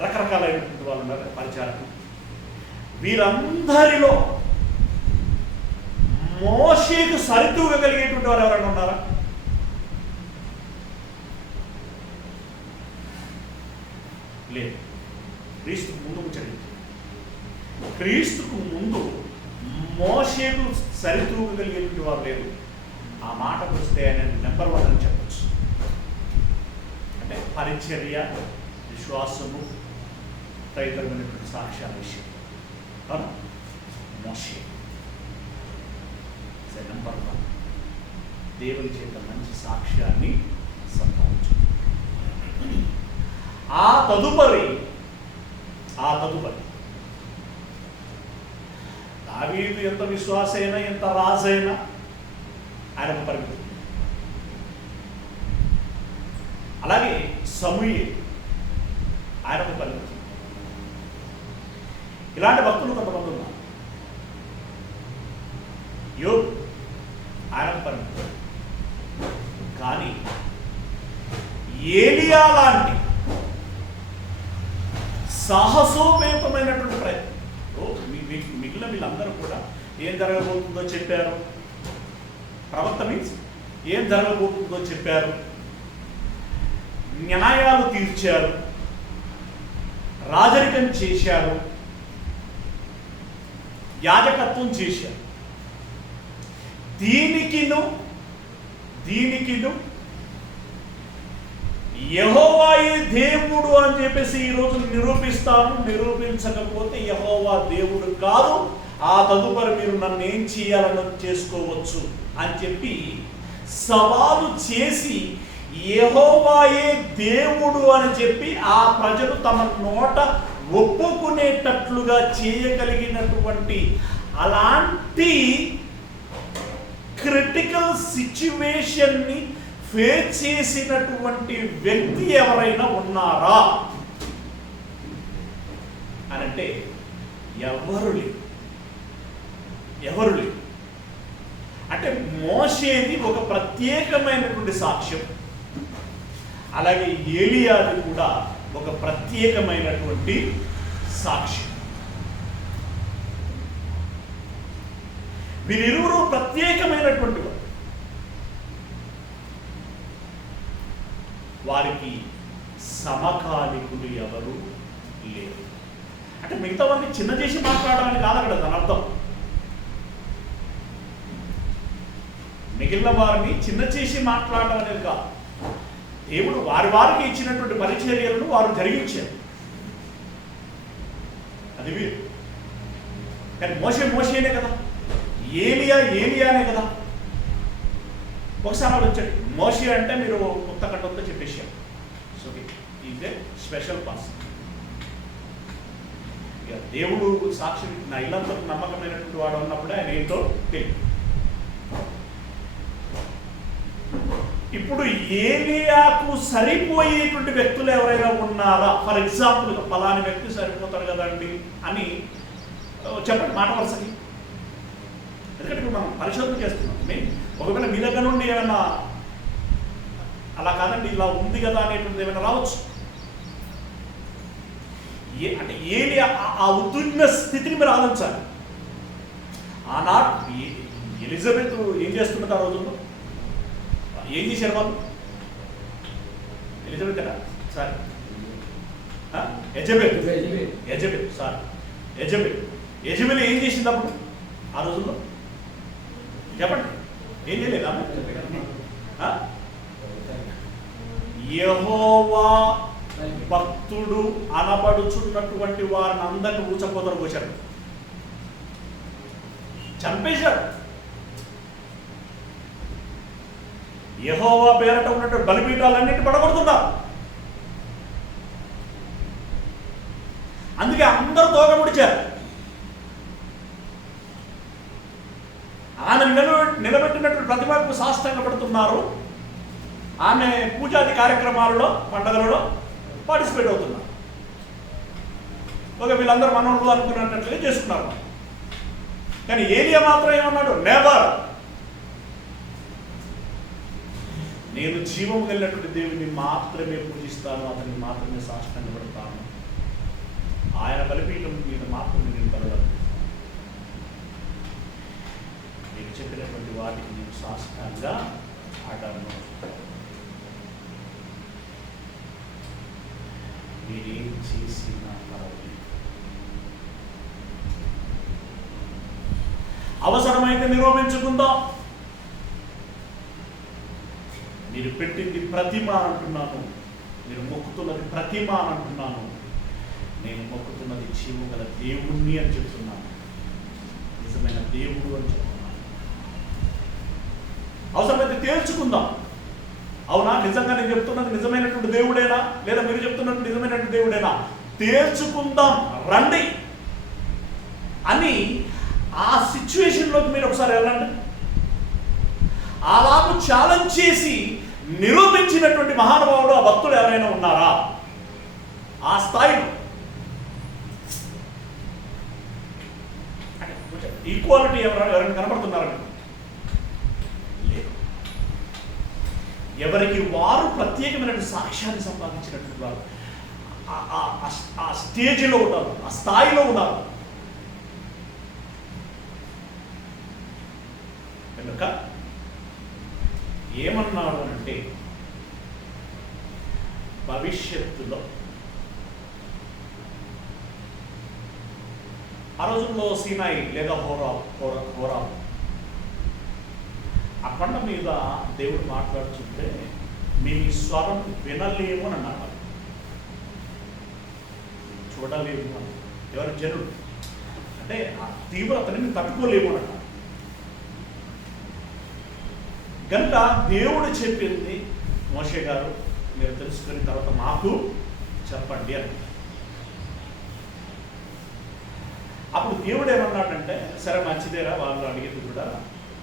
రకరకాలైనటువంటి వాళ్ళు ఉన్నారు, పరిచారకులు. వీరందరిలో మోషేకు సరితూగలిగేటువంటి వారు ఎవరైనా ఉన్నారా? లేదు. క్రీస్తుకు ముందు ముచ్చండి. క్రీస్తుకు ముందు మోషేకు సరితూగలిగేటువంటి వారు లేరు. ఆ మాటకు వస్తే ఆయన నెంబర్ 1 అని చెప్పచ్చు. అంటే పరిచర్య, విశ్వాసము, తదితరమైనటువంటి సాక్ష్యాల విషయం మోషే నెంబర్ 1. దేవుని చేత మంచి సాక్ష్యాన్ని సంపాదించు. ఆ తదుపరి దావీదు ఎంత విశ్వాసైనా, ఎంత రాజైనా ఆయనకు పరిమితి. అలాగే సమూయేలు ఆయనకు పరిమితి. ఇలాంటి భక్తులు కొంతమంది ఉన్నారు. యోబు ఆయనకు పరిమితి. కానీ ఏలియా లాంటి సాహసోపేతమైనటువంటి ప్రయత్నం, మిగిలిన వీళ్ళందరూ కూడా ఏం జరగబోతుందో చెప్పారు. ప్రవక్త మీన్స్ ఏం జరగబోతుందో చెప్పారు. న్యాయాలు తీర్చారు, రాజరికం చేశారు, యాజకత్వం చేశారు. దీనికిను యెహోవాయే దేవుడు అని చెప్పేసి ఈరోజు నిరూపిస్తాను. నిరూపించకపోతే యెహోవా దేవుడు కాదు, ఆ తదుపరి మీరు నన్ను ఏం చేయాలని చేసుకోవచ్చు అని చెప్పి సవాలు చేసి యెహోవాయే దేవుడు అని చెప్పి ఆ ప్రజలు తమ నోట ఒప్పుకునేటట్లుగా చేయగలిగినటువంటి అలాంటి క్రిటికల్ సిచ్యువేషన్ని ఫేస్ చేసినటువంటి వ్యక్తి ఎవరైనా ఉన్నారా అని అంటే ఎవరు లేరు. అంటే మోషేది ఒక ప్రత్యేకమైనటువంటి సాక్ష్యం, అలాగే ఏలియాది కూడా ఒక ప్రత్యేకమైనటువంటి సాక్ష్యం. వీరిరువురు ప్రత్యేకమైనటువంటి వారికి సమకాలికులు ఎవరు లేరు. అంటే మిగతా వారిని చిన్న చేసి మాట్లాడాలని కాదు అక్కడ దాని అర్థం. మిగిలిన వారిని చిన్న చేసి మాట్లాడడం అనేది కాదు. దేవుడు వారికి ఇచ్చినటువంటి పరిచర్యలను వారు జరిగించారు, అది వీరు. కానీ మోషేనే కదా, ఏలియానే కదా. ఒకసారి ఆలోచించండి, మోషే అంటే మీరు కొత్త కట్టంతో చెప్పేశారు. So is a special person. ఇక దేవుడు సాక్షి నా ఇల్లంతా నమ్మకమైనటువంటి వాడు ఉన్నప్పుడే ఆయన ఏంటో తెలియదు. ఇప్పుడు ఏలియాకు సరిపోయేటువంటి వ్యక్తులు ఎవరైనా ఉన్నారా? ఫర్ ఎగ్జాంపుల్ ఫలాని వ్యక్తి సరిపోతారు కదండి అని చెప్పండి మాట వరుసకి. ఎందుకంటే ఇప్పుడు మనం పరిశోధన చేస్తున్నాం. ఒకవేళ మీ దగ్గర నుండి ఏమైనా అలా కాదండి ఇలా ఉంది కదా అనేటువంటిది ఏమైనా రావచ్చు. అంటే ఏలియా ఆ ఉద్విగ్న స్థితిని మీరు ఆలోచించాలి. ఆనాడు ఎలిజబెత్ ఏం చేస్తున్నది ఆ రోజుల్లో? ఏం చేశారు వాళ్ళు? ఎలిజబెత్ కదా సారీ యజబెల్ ఏం చేసింది అప్పుడు ఆ రోజుల్లో? చెప్పండి, ఏం చేయలేదా? యెహోవా భక్తుడు అనబడుచున్నటువంటి వారిని అందరినీ ఊచకోతలు పోశారు, చంపేశారు. యెహోవా పేరట ఉన్నటువంటి బలిపీఠాలన్నింటి పడగొడుతున్నారు. అందుకే అందరూ తోగముడిచారు. ఆమె నిలబెట్టినటువంటి ప్రతిభకు సాష్టాంగపడుతున్నారు. ఆమె పూజాది కార్యక్రమాలలో పండుగలలో పార్టిసిపేట్ అవుతున్నారు. ఓకే, వీళ్ళందరూ మనోళ్ళు అనుకున్నట్లుగా చేసుకున్నారు. కానీ ఏలియా మాత్రం ఏమన్నాడు? నెవర్. నేను జీవం కలిగినటువంటి దేవుని మాత్రమే పూజిస్తాను, అతన్ని మాత్రమే సాష్టాంగపడతాను, ఆయన బలిపీఠం మీద మాత్రమే నేను బలగలను. నేను చెప్పినటువంటి వాటికి నేను సాష్టాంగా ఆడాను. మీరేం చేసినా పర్వాలేదు, అవసరమైతే నిరూపించుకుందాం. మీరు పెట్టింది ప్రతిమ అంటున్నాను, మీరు మొక్కుతున్నది ప్రతిమ అంటున్నాను, నేను మొక్కుతున్నది జీవం గల దేవుణ్ణి అని చెప్తున్నాను, నిజమైన దేవుడు అని చెప్తున్నాను. అవసరమైతే తేల్చుకుందాం. అవునా, నిజంగా నేను చెప్తున్నది నిజమైనటువంటి దేవుడేనా, లేదా మీరు చెప్తున్నట్టు నిజమైనటువంటి దేవుడేనా, తేల్చుకుందాం రండి అని ఆ సిచ్యువేషన్లోకి మీరు ఒకసారి వెళ్ళండి. అలాగూ ఛాలెంజ్ చేసి నిరూపించినటువంటి మహానుభావుడు ఆ భక్తులు ఎవరైనా ఉన్నారా ఆ స్థాయిలో? ఈక్వాలిటీ ఎవరైనా కనబడుతున్నారా? లేదు. ఎవరికి వారు ప్రత్యేకమైన సాక్ష్యాన్ని సంపాదించినటువంటి వారు ఆ స్టేజ్లో ఉన్నారు, ఆ స్థాయిలో ఉన్నారు. కనుక ఏమన్నాడు అంటే, భవిష్యత్తులో ఆ రోజుల్లో సీనాయి లేదా హోరా ఆ కొండ మీద దేవుడు మాట్లాడుతుంటే మేము ఈ స్వరం వినలేము అని అన్నారు. చూడలేము అని ఎవరు జనుడు అంటే ఆ తీవ్రతని మేము తట్టుకోలేము అని అన్నారు. కనుక దేవుడు చెప్పింది మోషే గారు మీరు తెలుసుకున్న తర్వాత మాకు చెప్పండి అని. అప్పుడు దేవుడు ఏమన్నాడంటే సరే మంచిదేరా, వాళ్ళు అడిగేది కూడా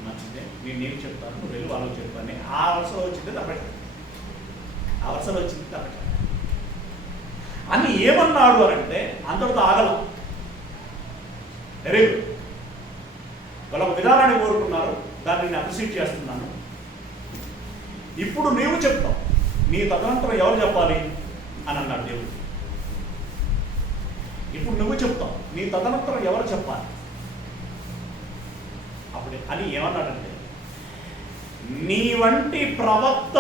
మంచిదే, నేనేం చెప్తాను నువ్వు వెళ్ళి వాళ్ళకి చెప్పని. ఆ అవసరం వచ్చింది తప్పట్లేదు, ఆ అవసరం వచ్చింది తప్పట్లేదు అని ఏమన్నాడు అంటే అంతటితో ఆగలం. వెరీ గుడ్, వాళ్ళ ఒక విధానాన్ని కోరుకున్నారు, దాన్ని నేను అప్రిషియేట్ చేస్తున్నాను. ఇప్పుడు నీవు చెప్తావు, నీ తదనంతరం ఎవరు చెప్పాలి అని అన్నాడు దేవుడు. ఇప్పుడు నువ్వు చెప్తావు, నీ తదనంతరం ఎవరు చెప్పాలి అప్పుడే అని ఏమన్నాడంటే నీ వంటి ప్రవక్త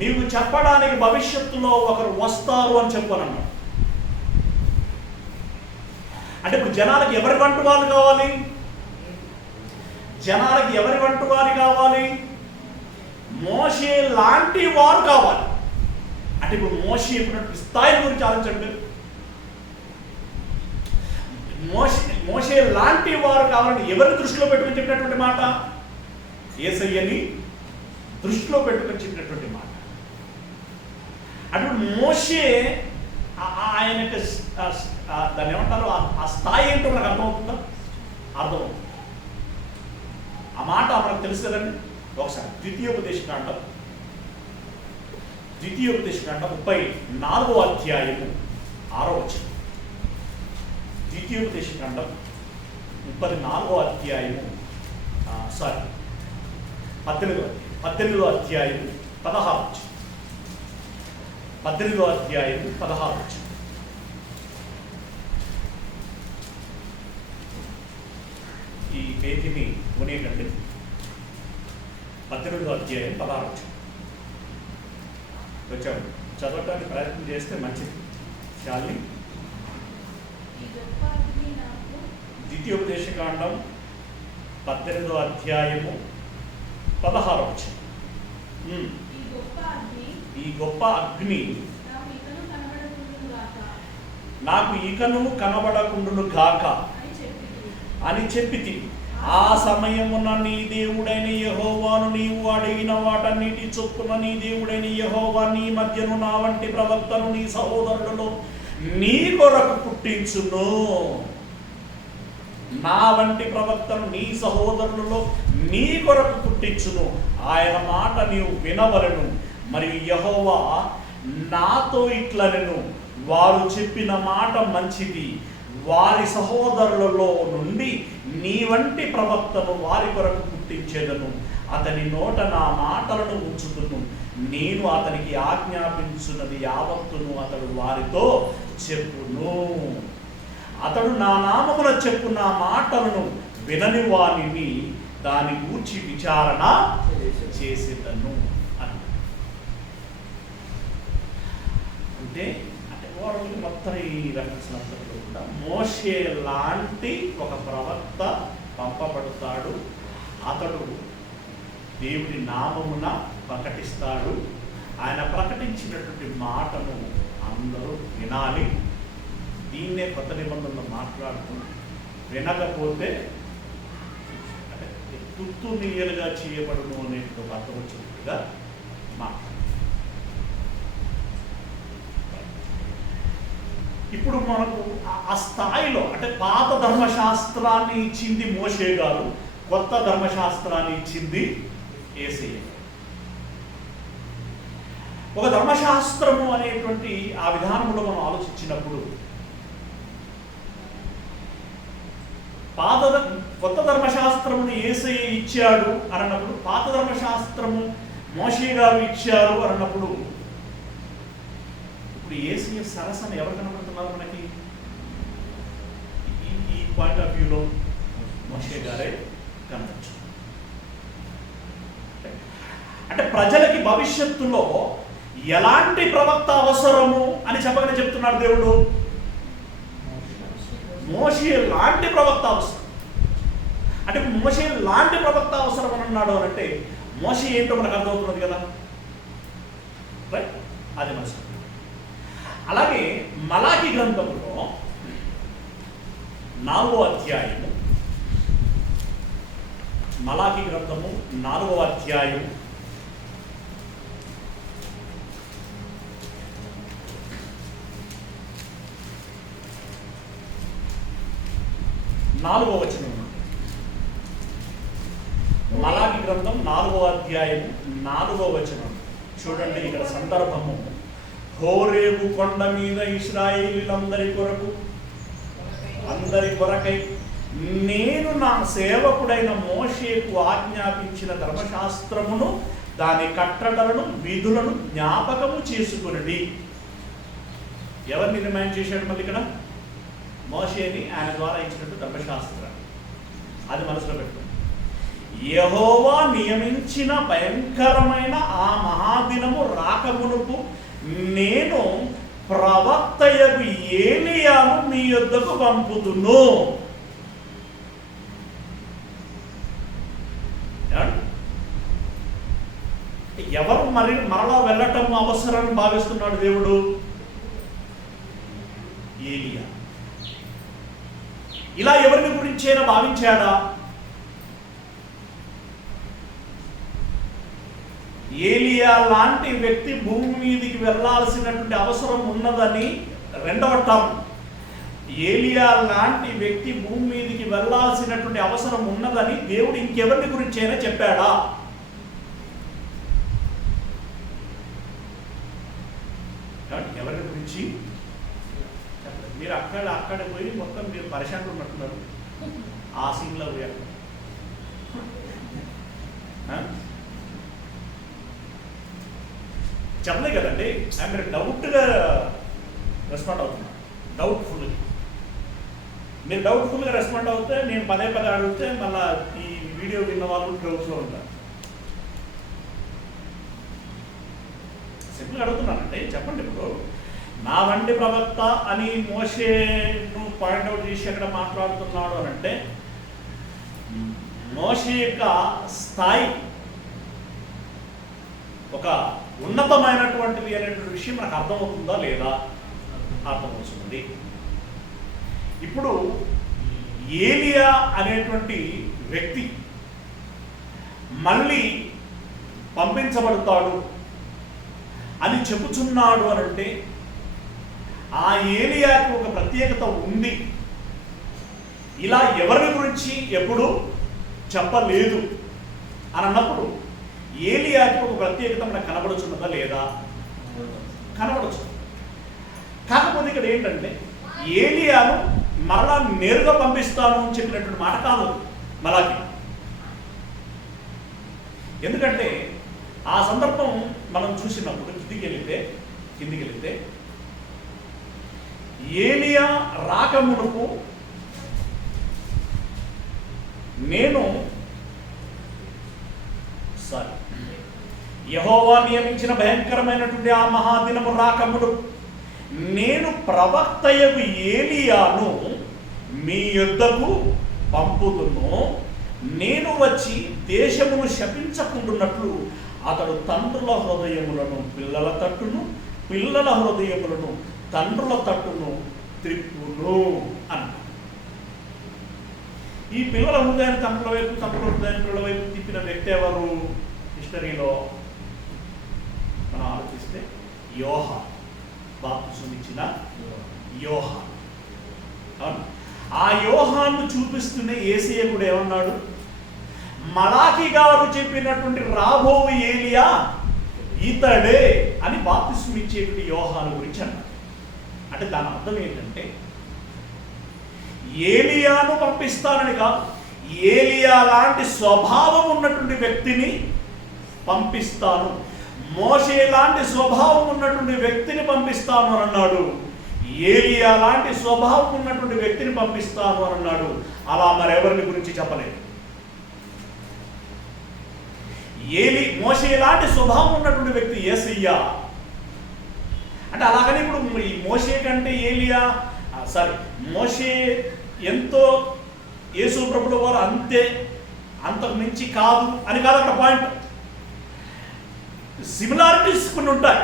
నీవు చెప్పడానికి భవిష్యత్తులో ఒకరు వస్తారు అని చెప్పనన్నాడు. అంటే ఇప్పుడు జనాలకి ఎవరి వంటి వాళ్ళు కావాలి? జనాలకి ఎవరి వంటి వారు కావాలి? మోషే లాంటి వారు కావాలి. అంటే ఇప్పుడు మోషే చెప్పినటువంటి స్థాయి గురించి ఆలోచించండి. మోషే లాంటి వారు కావాలని ఎవరిని దృష్టిలో పెట్టుకుని చెప్పినటువంటి మాట? యేసయ్యని దృష్టిలో పెట్టుకుని చెప్పినటువంటి మాట. అప్పుడు మోషే ఆయన దాన్ని ఏమంటారు, ఆ స్థాయి ఏంటో మనకు అర్థమవుతుందా? అర్థమవుతుంది. ఆ మాట మనకు తెలుసు కదండి. ఒకసారి ద్వితీయోపదేశకాండం 34వ అధ్యాయము 6వ వచనం. ద్వితీయోపదేశకాండం 34వ అధ్యాయము 18వ అధ్యాయము 16వ వచనం. 18వ అధ్యాయము 16వ వచనం. ఈ పేజీని కొనేకండి. 18వ అధ్యాయం 16వ వచనం. వచ్చాము, చదవటానికి ప్రయత్నం చేస్తే మంచిది. శాలిని ద్వితీయోపదేశకాండం 18వ అధ్యాయము 16వ వచనం. ఈ గొప్ప అగ్ని నాకు ఇకను కనబడకుండును గాక అని చెప్పితి. ఆ సమయమున నీ దేవుడైన యెహోవాను నీవు అడిగిన వాటన్నిటి చొప్పున నీ దేవుడైన యెహోవా నీ మధ్యను నా వంటి ప్రవక్తను నీ సహోదరులలో నీ కొరకు పుట్టించును. నా వంటి ప్రవక్తను నీ సహోదరులలో నీ కొరకు పుట్టించును. ఆయన మాట నీవు వినవలను. మరియు యెహోవా నాతో ఇట్లనెను, వారు చెప్పిన మాట మంచిది, వారి సహోదరులలో నుండి నీ వంటి ప్రవక్తను వారి కొరకు పుట్టించేదను. అతని నోట నా మాటలను ఉంచుతును. నేను అతనికి ఆజ్ఞాపించున్నది యావత్తును అతడు వారితో చెప్పును. అతడు నా నామమున చెప్పు నా మాటలను వినని వానిని దాని గూర్చి విచారణ చేసేదను అని. అంటే ఓవరాల్ మొత్తం ఈ రెఫరెన్స్లంతలో కూడా మోషే లాంటి ఒక ప్రవక్త పంపబడతాడు. అతడు దేవుని నామమున ప్రకటిస్తాడు. ఆయన ప్రకటించినటువంటి మాటను అందరూ వినాలి. దీన్నే కొత్త నిబంధనలు మాట్లాడుతూ వినకపోతే తుత్తు నీయలుగా చేయబడును అనే ఒక అర్థం వచ్చినట్టుగా మాట. ఇప్పుడు మనకు ఆ స్థాయిలో అంటే పాత ధర్మశాస్త్రాన్ని ఇచ్చింది మోషే గారు, కొత్త ధర్మశాస్త్రాన్ని ఇచ్చింది యేసయ్య. ఒక ధర్మశాస్త్రము అనేటువంటి ఆ విధానంలో మనం ఆలోచించినప్పుడు కొత్త ధర్మశాస్త్రమును యేసయ్య ఇచ్చాడు అన్నప్పుడు, పాత ధర్మశాస్త్రము మోషే గారు ఇచ్చారు అన్నప్పుడు, ఇప్పుడు యేసయ్య సరసన ఎవరు కనబడుతున్నారు మనకి? ఈ పాయింట్ ఆఫ్ వ్యూలో మోషే గారే కనబడచ్చు. అంటే ప్రజలకి భవిష్యత్తులో ఎలాంటి ప్రవక్త అవసరము అని చెప్పగానే చెప్తున్నాడు దేవుడు, మోషే లాంటి ప్రవక్త అవసరం. అంటే మోషే లాంటి ప్రవక్త అవసరం అని అన్నాడు అంటే మోషే ఏంటో మనకు అర్థమవుతున్నది కదా, రైట్? అది మనసు. అలాగే మలాకి గ్రంథంలో 4వ అధ్యాయము, మలాకి గ్రంథము 4వ అధ్యాయం 4వ వచనం. మలాకి గ్రంథం 4వ అధ్యాయం 4వ వచనం చూడండి. ఇక్కడ సందర్భము హోరేబు కొండ మీద ఇశ్రాయేలీయులందరి కొరకై నేను నా సేవకుడైన మోషేకు ఆజ్ఞాపించిన ధర్మశాస్త్రమును దాని కట్టడలను విధులను జ్ఞాపకము చేసుకునండి. ఎవరిని రిమైండ్ చేశాడు మళ్ళీ ఇక్కడ? మోషేని, ఆయన ద్వారా ఇచ్చినట్టు ధర్మశాస్త్రం. అది మనసులో పెట్టుకోండి. యెహోవా నియమించిన భయంకరమైన ఆ మహాదినము రాకమునుపు నేను ప్రవక్తయగు ఏలీయాను మీ యొద్దకు పంపుదును. ఎవరు మరలా వెళ్ళటం అవసరాన్ని భావిస్తున్నాడు దేవుడు? ఏలియా. ఇలా ఎవరిని గురించైనా భావించాడా? ఏలియా లాంటి వ్యక్తి భూమి మీదికి వెళ్ళాల్సినటువంటి అవసరం ఉన్నదని, రెండవ టర్మ్, ఏలియా లాంటి వ్యక్తి భూమి మీదికి వెళ్ళాల్సినటువంటి అవసరం ఉన్నదని దేవుడు ఇంకెవరిని గురించైనా చెప్పాడా? ఎవరి గురించి? మీరు అక్కడ పోయి మొత్తం మీరు పరిశాంతి ఉన్నట్టున్నారు. ఆ సీన్లో పోయారు. చెప్పలే కదండి. మీరు డౌట్గా రెస్పాండ్ అవుతున్నారు. మీరు డౌట్ఫుల్గా రెస్పాండ్ అవుతే నేను పదే అడిగితే మళ్ళీ ఈ వీడియో విన్న వాళ్ళు డౌట్స్లో ఉంటారు. సింపుల్గా అడుగుతున్నానంటే చెప్పండి. ఇప్పుడు నా వంటి ప్రవక్త అని మోషేను పాయింట్అవుట్ చేసి అక్కడ మాట్లాడుతున్నాడు అని అంటే మోషే యొక్క స్థాయి ఒక ఉన్నతమైనటువంటిది అనేటువంటి విషయం మనకు అర్థమవుతుందా లేదా? అర్థమవుతుంది. ఇప్పుడు ఏలియా అనేటువంటి వ్యక్తి మళ్ళీ పంపించబడతాడు అని చెబుతున్నాడు అని అంటే ఆ ఏలియాకి ఒక ప్రత్యేకత ఉంది. ఇలా ఎవరి గురించి ఎప్పుడు చెప్పలేదు అని అన్నప్పుడు ఏలియాకి ఒక ప్రత్యేకత మనకు కనబడుచున్నదా లేదా? కనబడచ్చు. కాకపోతే ఇక్కడ ఏంటంటే ఏలియాను మరలా నేరుగా పంపిస్తాను అని చెప్పినటువంటి మాట కాదు మలాకి. ఎందుకంటే ఆ సందర్భం మనం చూసినప్పుడు కిందికి వెళితే ఏలియా రాకమునుపు యెహోవా నియమించిన భయంకరమైనటువంటి ఆ మహాదినము రాకమునుపు నేను ప్రవక్తయగు ఏలియాను మీ యొద్దకు పంపుదును. నేను వచ్చి దేశమును శపించకుండునట్లు అతడు తండ్రుల హృదయములను పిల్లల తట్టును, పిల్లల హృదయములను తండ్రుల తట్టును త్రిప్పును అన్న. ఈ పిల్లల హృదయాన్ని తండ్రుల వైపు, తండ్రుల హృదయాన్ని పిల్లల వైపు తిప్పిన వ్యక్తి ఎవరు? హిస్టరీలో మనం ఆలోచిస్తే యోహాను, బాప్తిసం ఇచ్చిన యోహాను. అవును, ఆ యోహాను చూపిస్తున్న యేసయ్య కూడా ఏమన్నాడు? మలాకి గారు చెప్పినటువంటి రాబో ఏలియా ఇతడే అని బాప్తిసం ఇచ్చేటువంటి యోహాను గురించి అన్నాడు. అంటే దాని అర్థం ఏంటంటే ఏలియాను పంపిస్తానని కాదు, ఏలియా లాంటి స్వభావం ఉన్నటువంటి వ్యక్తిని పంపిస్తాను, మోషే లాంటి స్వభావం ఉన్నటువంటి వ్యక్తిని పంపిస్తాను అని అన్నాడు. ఏలియా లాంటి స్వభావం ఉన్నటువంటి వ్యక్తిని పంపిస్తాను అని అన్నాడు. అలా మరెవరిని గురించి చెప్పలేదు. మోషే లాంటి స్వభావం ఉన్నటువంటి వ్యక్తి యేసయ్య, అంటే అలాగని ఇప్పుడు ఈ మోషే కంటే ఏలియా మోషే ఎంతో యేసు ప్రభుల వారు అంతే, అంతకు మించి కాదు అని కాదు అక్కడ పాయింట్. సిమిలారిటీస్ కొన్ని ఉంటాయి.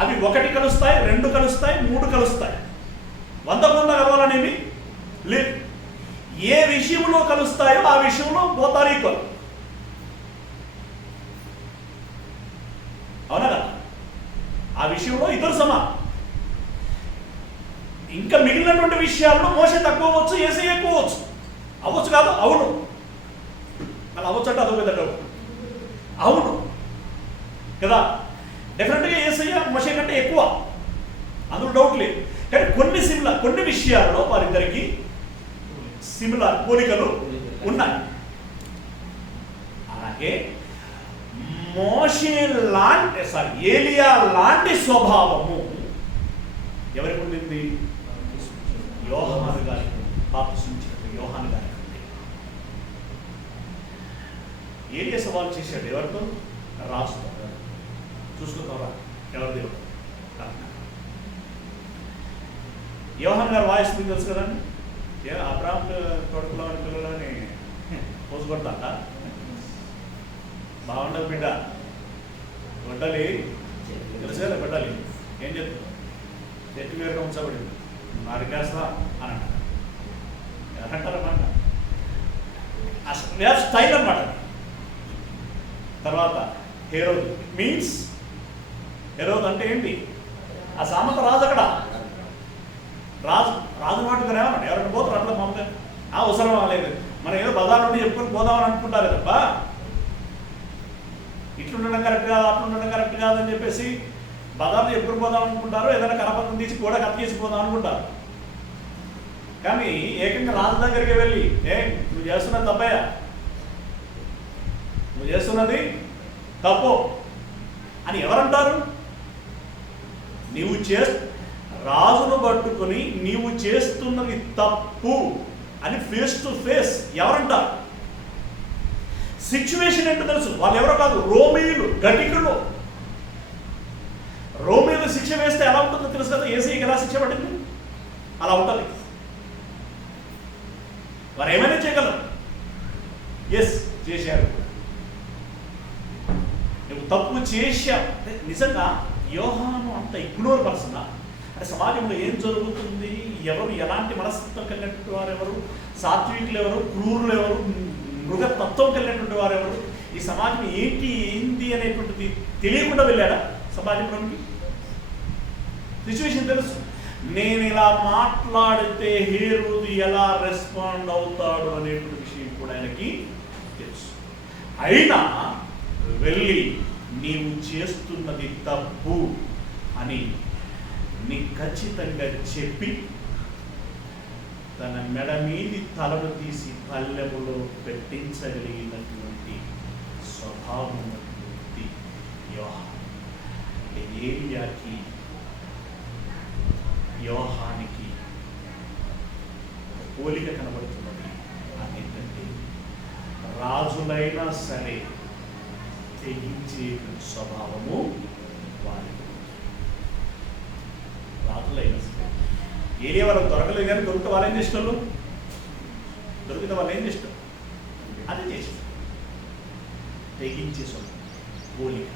అవి 1 కలుస్తాయి, 2 కలుస్తాయి, 3 కలుస్తాయి. 100 కలవాలనేవి లేదు. ఏ విషయంలో కలుస్తాయో ఆ విషయంలో పోతారు ఈక్వల్. అవునా కదా? ఆ విషయంలో ఇద్దరు సమానం. ఇంకా మిగిలినటువంటి విషయాల్లో మోషే తక్కువ అవ్వచ్చు, యేసయ్య ఎక్కువ అవ్వచ్చు. అవ్వచ్చు కాదు? అవును. అలా అవ్వచ్చు అంటే అదొక పెద్ద డౌట్. అవును కదా, డెఫినెట్గా యేసయ్య మోషే కంటే ఎక్కువ, అందులో డౌట్ లేదు. కానీ కొన్ని విషయాల్లో వారిద్దరికి సిమిలర్ పోలికలు ఉన్నాయి. అలాగే ఏలియా లాంటి స్వభావము ఎవరికి ఉండింది? యోహాను గారికి, బాప్తిస్మిచ్చిన యోహాను గారికి ఉంది. ఏలియా సవాల్ చేశాడు ఎవరితో? రాజుతో. చూసుకుంటారా ఎవరి దేవుడు? యోహాను గారు వాయిస్ మీకు తెలుసు కదండి. అబ్రాహ్మ కొడుకులో పిల్లలని పోసుకొడతా బాగుండదు బిడ్డ, గొడ్డలి తెలుసు కదా, గొడ్డలి ఏం చెప్తుంది? చెట్టు మీద ఉంచబడింది, నరికేస్తా అని అంటారు. ఎవరంటారన్నమాట, అసలు స్టైల్ అన్నమాట. తర్వాత హెరోద్ మీన్స్, హెరోద్ అంటే ఏంటి? ఆ సామంత రాజు. అక్కడ రాజు మాటగానే ఏమన్నా ఎవరైనా పోతారు అట్లా మామూలుగా అవసరం లేదు. మనం ఏదో బజార్ నుండి చెప్పుకొని పోదామని అనుకుంటారు కదబ్బా. ఇట్లుండడం కరెక్ట్ కాదు, అట్లుండడం కరెక్ట్ కాదని చెప్పేసి బజార్లో ఎప్పుడు పోదాం అనుకుంటారు. ఏదైనా కరపత్రం తీసి కూడా కత్తికేసిపోదాం అనుకుంటారు. కానీ ఏకంగా రాజు దగ్గరికి వెళ్ళి, నువ్వు చేస్తున్నది తప్పయ్యా, నువ్వు చేస్తున్నది తప్పు అని ఎవరంటారు? రాజును పట్టుకొని నీవు చేస్తున్నది తప్పు అని ఫేస్ టు ఫేస్ ఎవరంటారు? సిచ్యువేషన్ ఏంటో తెలుసు. వాళ్ళు ఎవరో కాదు, రోమీయులు, గటికులు. రోమీయులు శిక్ష వేస్తే ఎలా ఉంటుందో తెలుసు కదా. యేసయ్యకి ఎలా శిక్ష పడింది? అలా ఉంటుంది. వారు ఏమైనా చేయగలరు. చేశారు. నువ్వు తప్పు చేశావు. నిజంగా యోహాను అంత ఇగ్నోర్ పర్సన్. అంటే సమాజంలో ఏం జరుగుతుంది, ఎవరు ఎలాంటి మనస్తత్వం కలిగినటువంటి వారు ఎవరు, సాత్వికులు ఎవరు, క్రూరులు ఎవరు, మృగతత్వం కలిగినటువంటి వారు ఎవరు, ఈ సమాజం ఏంటి అనేటువంటిది తెలియకుండా వెళ్ళాడా సమాజంలోనికి? సిచ్యువేషన్ తెలుసు. నేను ఇలా మాట్లాడితే హేరోదు ఎలా రెస్పాండ్ అవుతాడు అనేటువంటి విషయం కూడా ఆయనకి తెలుసు. అయినా వెళ్ళి నీవు చేస్తున్నది తప్పు అని ఖచ్చితంగా చెప్పి తన మెడ మీది తలను తీసి పల్లెములో పెట్టించగలిగినటువంటి స్వభావం వ్యక్తి యోహాను. ఏలియాకి యోహానికి పోలిక కనబడుతున్నది. అదేంటంటే రాజులైనా సరే తెగించే స్వభావము వారి. రాజులైనా సరే ఏరియా వాళ్ళకి దొరకలేదు కానీ దొరికితే వాళ్ళు ఏం చేస్తారు? దొరికితే వాళ్ళు ఏం చేస్తారు? అది చేస్తారు. తెగించే పోలిక.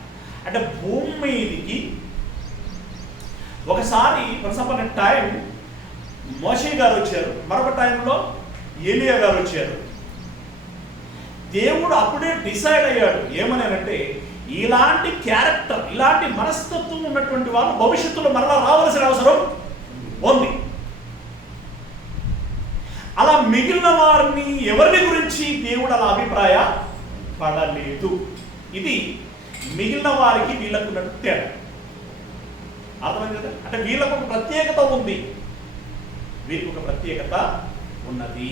అంటే భూమి మీదికి ఒకసారి వరుసపడిన టైం మోషే గారు వచ్చారు, మరొక టైంలో ఏలియా గారు వచ్చారు. దేవుడు అప్పుడే డిసైడ్ అయ్యాడు ఏమనంటే ఇలాంటి క్యారెక్టర్, ఇలాంటి మనస్తత్వం ఉన్నటువంటి వాళ్ళు భవిష్యత్తులో మరలా రావాల్సిన అవసరం ఉంది. అలా మిగిలిన వారిని ఎవరిని గురించి దేవుడు అలా అభిప్రాయ పడలేదు. ఇది మిగిలిన వారికి వీళ్ళకు ఉన్నట్టు తేడా. అర్థమైంది కదా? అంటే వీళ్ళకు ఒక ప్రత్యేకత ఉంది, వీరికి ఒక ప్రత్యేకత ఉన్నది.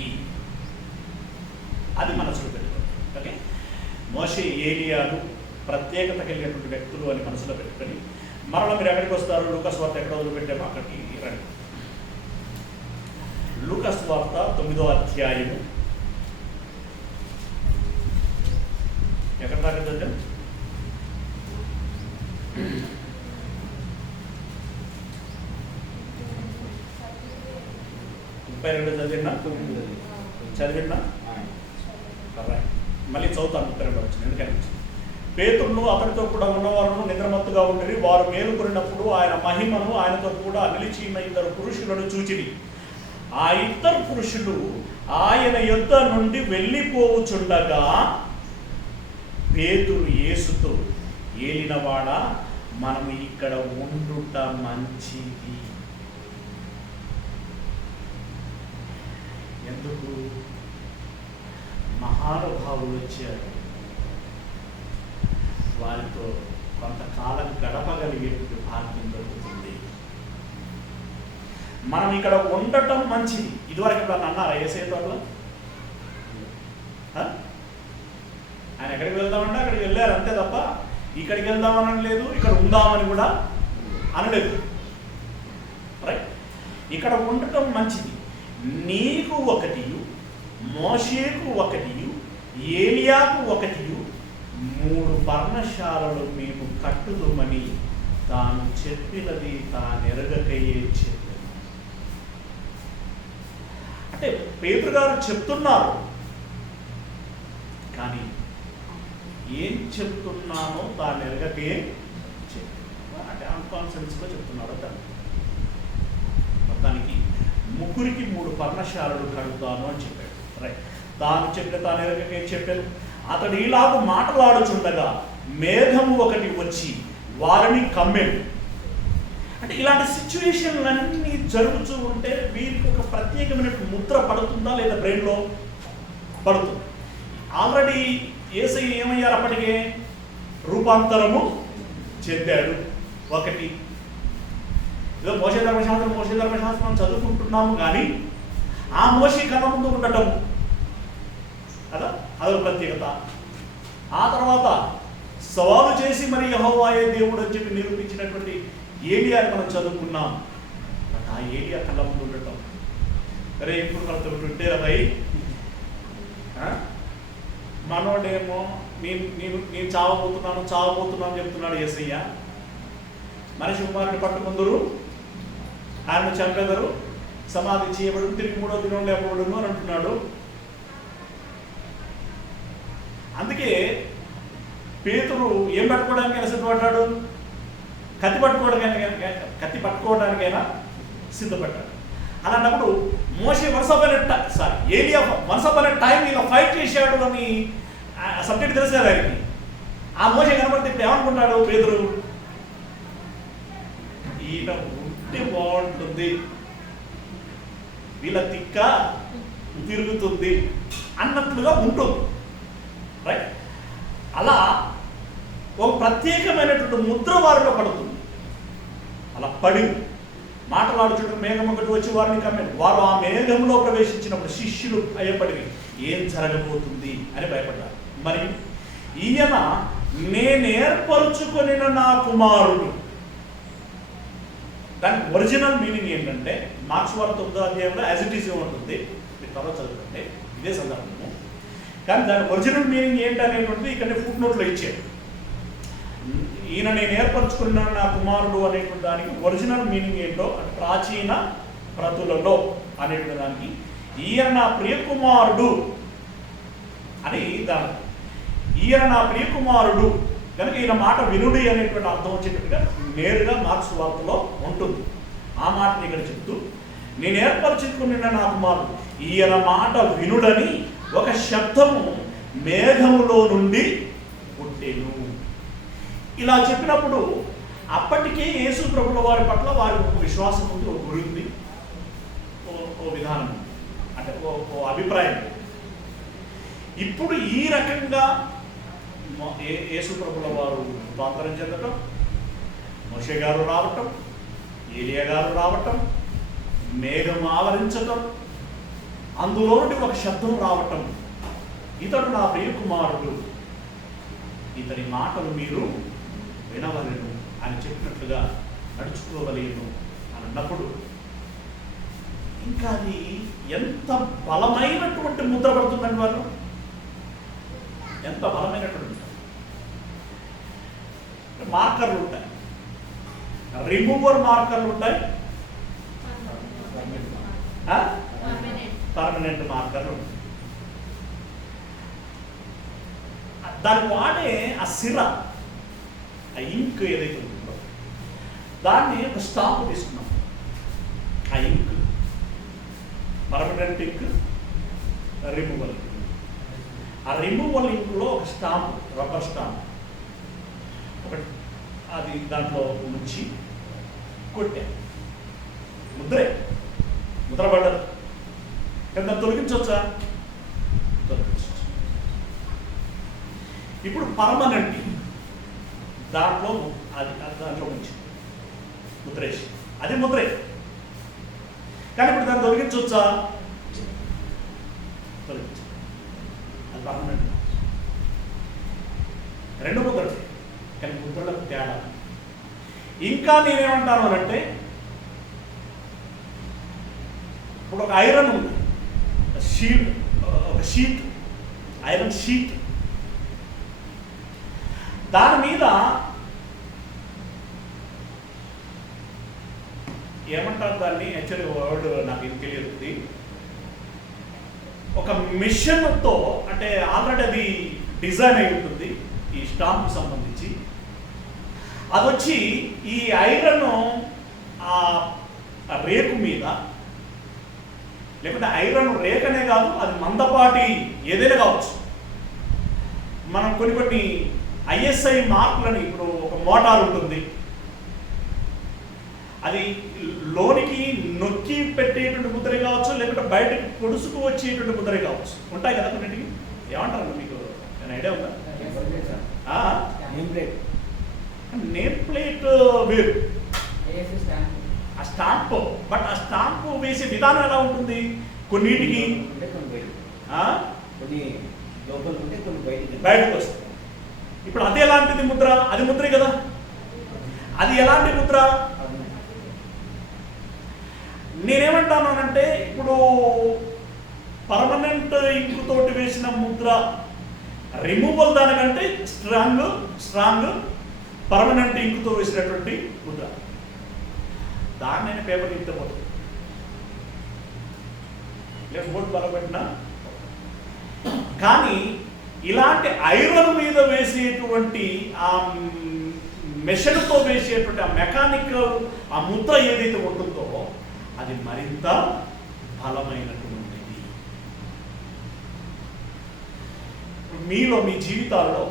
అది మనసులో పెట్టుకోండి. ఓకే, మోషే ఏలియాలు ప్రత్యేకత కలిగినటువంటి వ్యక్తులు అని మనసులో పెట్టుకొని మరలా మీరు ఎక్కడికి వస్తారు? లూకాసు వార్త ఎక్కడ వదిలిపెట్టామో అక్కడికి రండి. లూకాసు వార్త 9వ అధ్యాయము ఎక్కడ దాకా చదివాం? 32 చదివినా మళ్ళీ చదువుతాను. 32 వచ్చింది. ఎందుకంటే పేతురును అతనితో కూడా ఉన్నవారును నిద్రమత్తుగా ఉండి వారు మేలుకొనినప్పుడు ఆయన మహిమను ఆయనతో కూడా నిలిచి ఉన్న 2 పురుషులను చూచిరి. ఆ 2 పురుషులు ఆయన యొద్ద నుండి వెళ్ళిపోవుచుండగా పేతురు యేసుతో, ఏలినవాడా, మనము ఇక్కడ ఉండుట మంచిది. ఎందుకు? మహానుభావులు వచ్చారు, వారితో కొంతకాలం గడపగలిగే భాగ్యం దొరుకుతుంది. మనం ఇక్కడ ఉండటం మంచిది. ఇదివరకు ఎప్పుడన్నా అన్నారా యేసయ్యతో? ఆయన ఎక్కడికి వెళ్దామంటే అక్కడికి వెళ్ళారు అంతే తప్ప ఇక్కడికి వెళ్దామని అనలేదు, ఇక్కడ ఉందామని కూడా అనలేదు. రైట్? ఇక్కడ ఉండటం మంచిది. నీకు ఒకటియు, మోషేకు ఒకటియు, ఏలియాకు ఒకటియు 3 పర్ణశాలలు మేము కట్టుదుమని తాను చెప్పినది తానెరగకయే చెప్పాను. అంటే పేతురు గారు చెప్తున్నారు, కానీ ఏం చెప్తున్నానో తానెరగకే చెప్పాను. అంటే అన్కాన్షియస్గా చెప్తున్నాడు. మొత్తానికి 3కి 3 పర్ణశాలలు కడుతాను అని చెప్పాడు. రైట్? తాను చెప్పిన తానెరగకే చెప్పాను. అతడు ఇలాగ మాట్లాడుచుండగా మేఘము ఒకటి వచ్చి వారిని కమ్మెను. అంటే ఇలాంటి సిచ్యువేషన్లన్నీ జరుగుతూ ఉంటే వీరికి ఒక ప్రత్యేకమైన ముద్ర పడుతుందా లేదా బ్రెయిన్లో పడుతుంది. ఆల్రెడీ యేసయ్య ఏమయ్యారు? అప్పటికే రూపాంతరము చెందాడు. ఒకటి ఏదో మోషే ధర్మశాస్త్రం చదువుకుంటున్నాము, కానీ ఆ మోషే కన్న ముందు ఉండటం కదా, అదొక ప్రత్యేకత. ఆ తర్వాత సవాలు చేసి మరి యెహోవాయే దేవుడు అని చెప్పి నిరూపించినటువంటి ఏలియాని మనం చదువుకున్నాం. బట్ ఆ ఏలియా కళ్ళ ముందు ఉండటం, అరే ఇప్పుడు మనతో ఉంటే రై మనోడేమో నేను చావబోతున్నాను చెప్తున్నాడు యేసయ్య. మనిషి కుమారుని పట్టుకుందరు, ఆయన చంపెదరు, సమాధి చేయబడు, తిరిగి 3వ దినం లేపబడును అని అంటున్నాడు. అందుకే పేతురు ఏం పట్టుకోవడానికైనా సిద్ధపడ్డాడు? కత్తి పట్టుకోవడానికైనా సిద్ధపడ్డాడు. అలాంటప్పుడు మోషే ఏలియా వన్స్ అపాన్ ఎ టైం ఇలా ఫైట్ చేశాడు అని సబ్జెక్ట్ తెలుసు కదా ఆయనకి. ఆ మోషే కనబడితే ఇప్పుడు ఏమనుకుంటాడు పేతురు? ఈయన ఉంటే బాగుంటుంది, వీళ్ళ తిక్క తిరుగుతుంది అన్నట్లుగా ఉంటుంది. రైట్? అలా ఒక ప్రత్యేకమైనటువంటి ముద్ర వారిలో పడుతుంది. అలా పడి మాటలాడుచుంటే మేఘం ఒకటి వచ్చి వారిని కమ్మారు. వారు ఆ మేఘంలో ప్రవేశించినప్పుడు శిష్యులు భయపడి ఏం జరగబోతుంది అని భయపడ్డారు. మరి ఈయన నేనేర్పరుచుకొని నా కుమారుడు. దాని ఒరిజినల్ మీనింగ్ ఏంటంటే మార్క్స్ వార్త 9వ అధ్యాయంలో యాజ్ ఇట్ ఈజ్ ఉంటుంది, మీరు తర్వాత చదువుకుంటే ఇదే సందర్భము. కానీ దాని ఒరిజినల్ మీనింగ్ ఏంటనేటువంటిది ఇక్కడ ఫుట్ నోట్లో ఇచ్చారు. ఈయన నేను ఏర్పరచుకున్న నా కుమారుడు అనేటువంటి దానికి ఒరిజినల్ మీనింగ్ ఏంటో, ప్రాచీన ప్రతులలో అనేటువంటి దానికి ఈయన నా ప్రియకుమారుడు అని దాని, ఈయన నా ప్రియకుమారుడు కనుక ఈయన మాట వినుడి అనేటువంటి అర్థం వచ్చేటట్టుగా నేరుగా మార్క్స్ వార్తలో ఉంటుంది. ఆ మాటని ఇక్కడ చెప్తూ నేను ఏర్పరచుకున్న నా కుమారుడు, ఈయన మాట వినుడని ఒక శబ్దము మేఘములో నుండి పుట్టెను. ఇలా చెప్పినప్పుడు అప్పటికే యేసు ప్రభుల వారి పట్ల వారి విశ్వాసం ఉంది, ఒక గురి ఉంది, ఓ విధానం, అంటే ఓ అభిప్రాయం. ఇప్పుడు ఈ రకంగా యేసు ప్రభుల వారు రూపాంతరం చెందటం, మోషే గారు రావటం, ఏలియా గారు రావటం, మేఘం ఆవరించటం, అందులో నుండి ఒక శబ్దం రావటం, ఇతడు నా ప్రియకుమారుడు, ఇతని మాటలు మీరు వినవలేను అని చెప్పినట్లుగా నడుచుకోవలేను అని అన్నప్పుడు ఇంకా అది ఎంత బలమైనటువంటి ముద్ర పడుతుందండి. వాళ్ళు ఎంత బలమైనటువంటి మార్కర్లు ఉంటాయి, రిమూవర్ మార్కర్లు ఉంటాయి, పర్మనెంట్ మార్కర్ ఉంటుంది. దానికి వాడే ఆ సిర, ఆ ఇంక్ ఏదైతే ఉంటుందో దాన్ని ఒక స్టాంప్ తీసుకున్నాం. ఆ ఇంక్ పర్మనెంట్ ఇంక్, రిమూవల్ ఇంక్. ఆ రిమూవల్ ఇంక్లో ఒక స్టాంప్, రబ్బర్ స్టాంప్ ఒకటి, అది దాంట్లో ఉంచి కొట్టా. ముద్ర పడ్డది. కానీ దాన్ని తొలగించవచ్చా? తొలగించవచ్చు. ఇప్పుడు పర్మనెంట్ దాంట్లో దాంట్లో ఉంచి ముద్రేసి, అది ముద్రే. కానీ ఇప్పుడు దాన్ని తొలగించవచ్చా? తొలగించ. అది పర్మనెంట్. రెండు ముద్రలు, కానీ ముద్రలకు తేడా. ఇంకా నేనేమంటాను అంటే, ఇప్పుడు ఒక ఐరన్ ఉంది, ఒక షీట్, ఐరన్ షీట్, దాని మీద ఏమంటారు దాన్ని, యాక్చువల్లీ వర్డ్ నాకు ఇది తెలియదు. ఒక మిషన్తో, అంటే ఆల్రెడీ అది డిజైన్ అయి ఉంటుంది ఈ స్టాంప్ సంబంధించి. అది వచ్చి ఈ ఐరన్ ఆ రేకు మీద, లేకపోతే ఐరన్ రేకనే కాదు, అది మందపాటి ఏదైనా కావచ్చు. మనం కొన్ని ISI మార్కులని, ఇప్పుడు ఒక మోటార్ ఉంటుంది, అది లోనికి నొక్కి పెట్టేటువంటి ముద్ర కావచ్చు, లేకపోతే బయటకు పొడుసుకు వచ్చేటువంటి ముద్ర కావచ్చు, ఉంటాయి కదా కొన్నింటికి. ఏమంటారు మీకు ఐడియా ఉందా? నేమ్ ప్లేట్ వేరు, ఆ స్టాంప్. బట్ ఆ స్టాంప్ వేసే విధానం ఎలా ఉంటుంది? కొన్నిటికి బయటకు వస్తాయి. ఇప్పుడు అది ఎలాంటిది ముద్ర? అది ముద్రే కదా. అది ఎలాంటి ముద్ర? నేనేమంటానంటే, ఇప్పుడు పర్మనెంట్ ఇంకు తోటి వేసిన ముద్ర రిమూవల్ దానికంటే స్ట్రాంగ్ పర్మనెంట్ ఇంకుతో వేసినటువంటి ముద్ర. దాన్ని నేను పేపర్ ఇంకపోతుంది, లేక బోర్డు బలపెట్టినా. కానీ ఇలాంటి ఐరన్ మీద వేసేటువంటి ఆ మెషిన్తో వేసేటువంటి ఆ మెకానికల్ ఆ ముద్ర ఏదైతే ఉంటుందో అది మరింత బలమైనటువంటిది. మీలో మీ జీవితాల్లో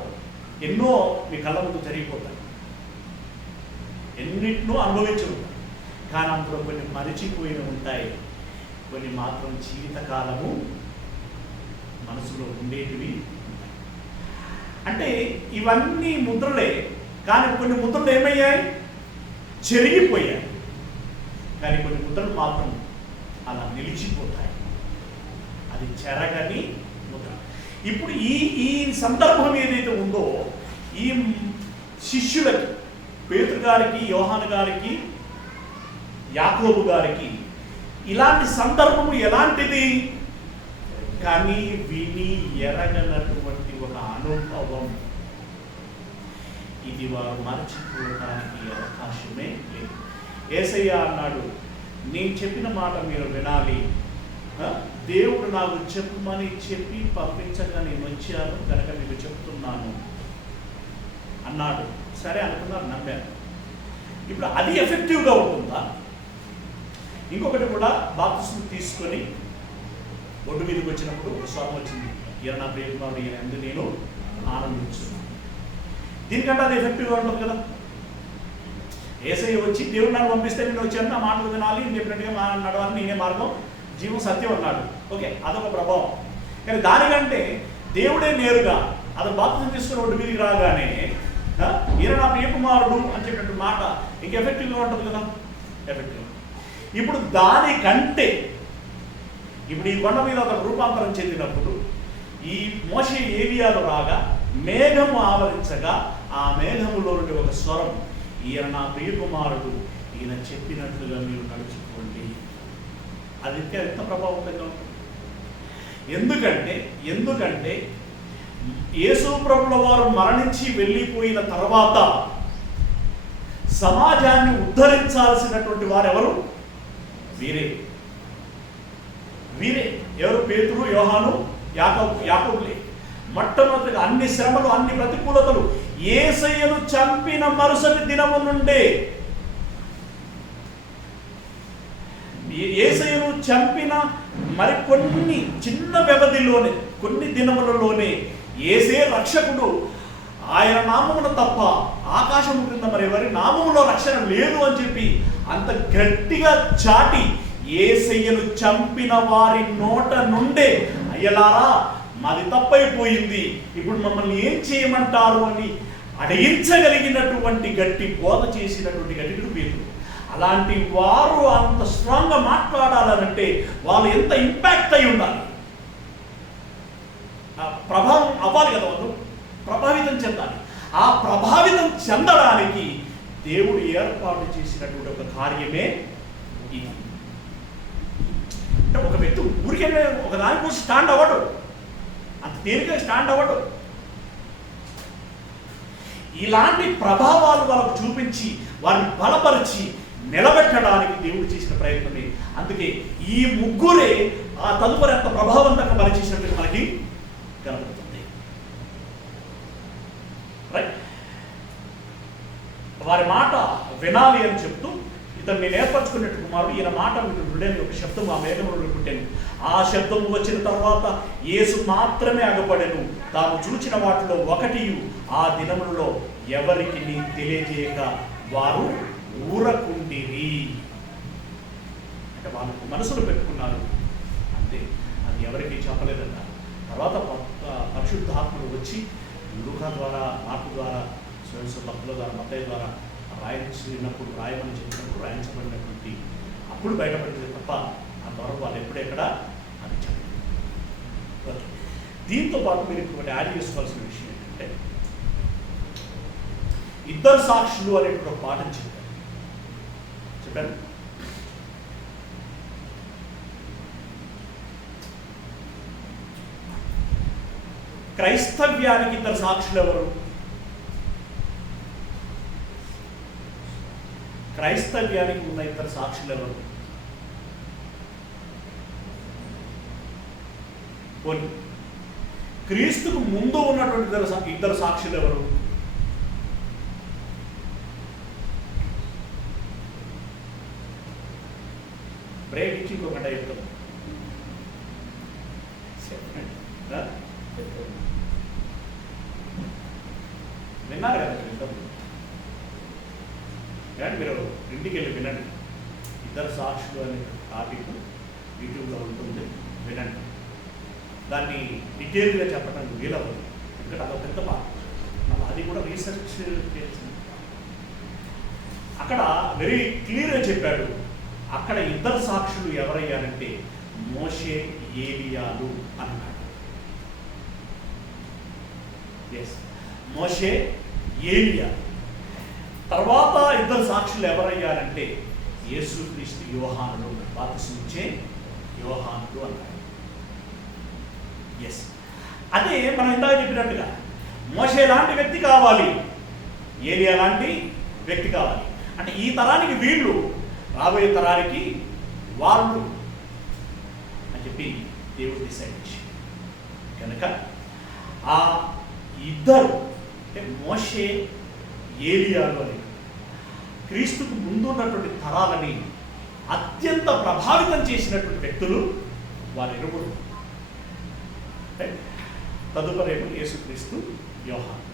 ఎన్నో మీ కళ్ళ ముందు జరిగిపోతాయి, ఎన్నిటినో అనుభవించి ఉంటాయి. కానీ అందులో కొన్ని మరిచిపోయిన ఉంటాయి, కొన్ని మాత్రం జీవితకాలము మనసులో ఉండేటివి. అంటే ఇవన్నీ ముద్రలే, కానీ కొన్ని ముద్రలు ఏమయ్యాయి? చెరిగిపోయాయి. కానీ కొన్ని ముద్రలు మాత్రం అలా నిలిచిపోతాయి. అది చెరగని ముద్ర. ఇప్పుడు ఈ సందర్భం ఏదైతే ఉందో, ఈ శిష్యులకి, పేతురు గారికి, యోహాను గారికి, యాకోబు గారికి ఇలాంటి సందర్భము ఎలాంటిది? కానీ విని ఎరగనటువంటి ఒక అనుభవం. ఇది వారు మరచిపోవడానికి అవకాశమే లేదు. యేసయ్య అన్నాడు, నేను చెప్పిన మాట మీరు వినాలి, దేవుడు నాకు చెప్పమని చెప్పి పంపించగా నేను వచ్చాను కనుక మీకు చెప్తున్నాను అన్నాడు. సరే అనుకున్నారు, నమ్మాను. ఇప్పుడు అది ఎఫెక్టివ్గా ఉంటుందా? ఇంకొకటి కూడా, బాప్తిస్మం తీసుకొని ఒడ్డు మీదకి వచ్చినప్పుడు ఒక స్వరం వచ్చింది, ఈయన నా ప్రియకుమారుడు, ఈయన యందు నేను ఆనందించున్నాను. దీనికంటే అది ఎఫెక్టివ్గా ఉంటుంది కదా. యేసయ్య వచ్చి దేవుడు నన్ను పంపిస్తే నేను వచ్చాను, నా మాటలు వినాలి, నేను చెప్పినట్టుగా నడవాలి, నేనే మార్గం, జీవం, సత్యం అన్నాడు. ఓకే, అదొక ప్రభావం. కానీ దానికంటే దేవుడే నేరుగా అతను బాప్తిస్మం తీసుకుని ఒడ్డు మీదకి రాగానే ఈయన నా ప్రియకుమారుడు అని చెప్పినట్టు మాట ఇంక ఎఫెక్టివ్గా ఉంటుంది కదా. ఎఫెక్టివ్. ఇప్పుడు దానికంటే ఇప్పుడు ఈ కొండ మీద ఒక రూపాంతరం చెందినప్పుడు ఈ మోషే ఏలియాలో రాగా మేఘము ఆవరించగా ఆ మేఘములో నుండి ఒక స్వరం, ఈయన నా ప్రియకుమారుడు, ఈయన చెప్పినట్లుగా మీరు నడుచుకోండి. అది ఎంత ప్రభావవంతంగా ఉంటుంది. ఎందుకంటే యేసు ప్రభుల వారు మరణించి వెళ్ళిపోయిన తర్వాత సమాజాన్ని ఉద్ధరించాల్సినటువంటి వారెవరు? వీరే ఎవరు? పేతురు, యోహాను, యాకోబులే. మొట్టమొదటిగా అన్ని శ్రమలు, అన్ని ప్రతికూలతలు యేసయ్యను చంపిన మరుసటి దినము నుండే, యేసయ్యను చంపిన మరికొన్ని చిన్న వ్యవధిలోనే, కొన్ని దినములలోనే యేసే రక్షకుడు, ఆయన నామమున తప్ప ఆకాశము క్రింద మరి ఎవరి నామములో రక్షణ లేదు అని చెప్పి అంత గట్టిగా చాటి యేసయ్యను చంపిన వారి నోట నుండే, అయ్యలారా మాది తప్పైపోయింది, ఇప్పుడు మమ్మల్ని ఏం చేయమంటారు అని అడిగించగలిగినటువంటి గట్టి బోధ చేసినటువంటి గట్టిడు పేతురు. అలాంటి వారు అంత స్ట్రాంగ్గా మాట్లాడాలనంటే వాళ్ళు ఎంత ఇంపాక్ట్ అయి ఉండాలి, ప్రభావం అవ్వాలి కదా, వాళ్ళు ప్రభావితం చెందాలి. ఆ ప్రభావితం చెందడానికి దేవుడు ఏర్పాటు చేసినటువంటి ఒక కార్యమే ఇది. అంటే ఒక వ్యక్తి ఊరికే ఒక దాని కోసం స్టాండ్ అవ్వడు, అంత తేలిక స్టాండ్ అవ్వడు. ఇలాంటి ప్రభావాలు వాళ్ళకు చూపించి వారిని బలపరిచి నిలబెట్టడానికి దేవుడు చేసిన ప్రయత్నమే. అందుకే ఈ ముగ్గురే ఆ తదుపరి అంత ప్రభావవంతంగా పనిచేసినట్టు మనకి కనబడుతుంది. రైట్, వారి మాట వినాలి అని చెప్తూ ఇతను నేను ఏర్పరచుకున్నట్టు కుమారుడు, ఈయన మాట వినని ఒక శబ్దం ఆ మేఘంలో పుట్టాను. ఆ శబ్దం వచ్చిన తర్వాత యేసు మాత్రమే అగపడెను, తాను చూచిన వాటిలో ఒకటి ఆ దినములలో ఎవరికి తెలియజేయక వారు ఊరకుండిరి. అంటే వాళ్ళకు మనసులో పెట్టుకున్నారు అంతే, అది ఎవరికి చెప్పలేదన్న. తర్వాత పరిశుద్ధాత్ముడు వచ్చి లూకా ద్వారా, మార్కు ద్వారా, స్వయంస భక్తుల ద్వారా, మత్తయి ద్వారా రాయించినప్పుడు, రాయమని చెప్పినప్పుడు రాయించబడినటువంటి అప్పుడు బయటపడింది తప్ప అంతవరకు వాళ్ళు ఎప్పుడెక్కడ అని చెప్పలేదు. ఓకే, దీంతో పాటు మీరు ఇంకొకటి యాడ్ చేసుకోవాల్సిన విషయం ఏంటంటే, ఇద్దరు సాక్షులు అనేటువంటి ఒక పాఠం చెప్పారు. క్రైస్తవ్యానికి ఇద్దరు సాక్షులు ఎవరు? క్రైస్తవ్యానికి ఉన్న ఇద్దరు సాక్షులు ఎవరు? క్రీస్తుకు ముందు ఉన్నటువంటి ఇద్దరు సాక్షులు ఎవరు? బ్రేక్ ఇచ్చి ఇంకొక గంట చెప్తాం. విన్నారు కదా కానీ మీరు ఇంటికి వెళ్ళి వినండి. ఇద్దరు సాక్షులు అనే టాపిక్ యూట్యూబ్లో ఉంటుంది, వినండి. దాన్ని డీటెయిల్గా చెప్పడానికి వీలవ్వదు, ఎందుకంటే అదొక పెద్ద పాట, అది కూడా రీసెర్చ్ చేసింది. అక్కడ వెరీ క్లియర్గా చెప్పాడు. అక్కడ ఇద్దరు సాక్షులు ఎవరయ్యారంటే మోషే, ఏలియాలు అన్నాడు. ఎస్, మోషే, ఏలియా. తర్వాత ఇద్దరు సాక్షులు ఎవరయ్యారంటే యేసుక్రీస్తు, యోహానుడు, బాప్తిస్మిచ్చే యోహానుడు అన్నాడు. ఎస్, అదే మనం ఇందాక చెప్పినట్టుగా మోషే లాంటి వ్యక్తి కావాలి, ఏలియా లాంటి వ్యక్తి కావాలి. అంటే ఈ తరానికి వీళ్ళు, రాబోయే తరానికి వాళ్ళు అని చెప్పి దేవుడు డిసైడ్ చేశాడు. కనుక ఆ ఇద్దరు అంటే మోషే, ఏలియాలు అని క్రీస్తుకు ముందున్నటువంటి తరాలని అత్యంత ప్రభావితం చేసినటువంటి వ్యక్తులు వారిరువురు. తదుపరేమో యేసుక్రీస్తు, యోహాను.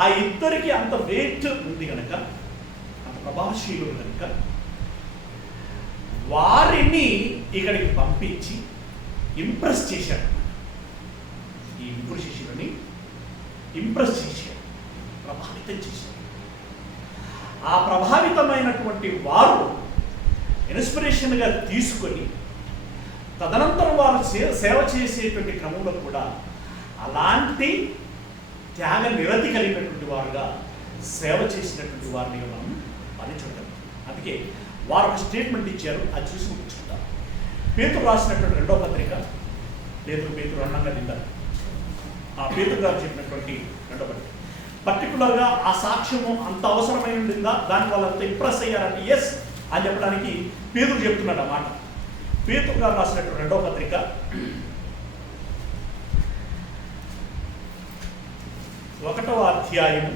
ఆ ఇద్దరికి అంత వెయిట్ ఉంది కనుక, అంత ప్రభావశీలుడు కనుక వారిని ఇక్కడికి పంపించి ఇంప్రెస్ చేశాడు. ఈ ముగ్గురు శిష్యులని ఇంప్రెస్ చేశాడు, ప్రభావితం చేశాడు. ఆ ప్రభావితమైనటువంటి వారు ఇన్స్పిరేషన్గా తీసుకొని తదనంతరం వారు సేవ చేసేటువంటి క్రమంలో కూడా అలాంటి త్యాగ నిరతి కలిగినటువంటి వారుగా సేవ చేసినటువంటి వారిని మనం చూడగలం. అందుకే వారు ఒక స్టేట్మెంట్ ఇచ్చారు, అది చూసి ముగించుకుంటాం. పేతురు రాసినటువంటి రెండో పత్రిక, పేతురు అన్నంగా తింటారు. ఆ పేతురు గారు చెప్పినటువంటి రెండో పత్రిక పర్టికులర్గా ఆ సాక్ష్యము అంత అవసరమై ఉండిందా, దాని వాళ్ళు అంత ఇంప్రెస్ అయ్యారంటే ఎస్ అని చెప్పడానికి పేతురు చెప్తున్నాడు అన్నమాట. పేతురు గారు రాసినటువంటి రెండవ పత్రిక 1వ అధ్యాయం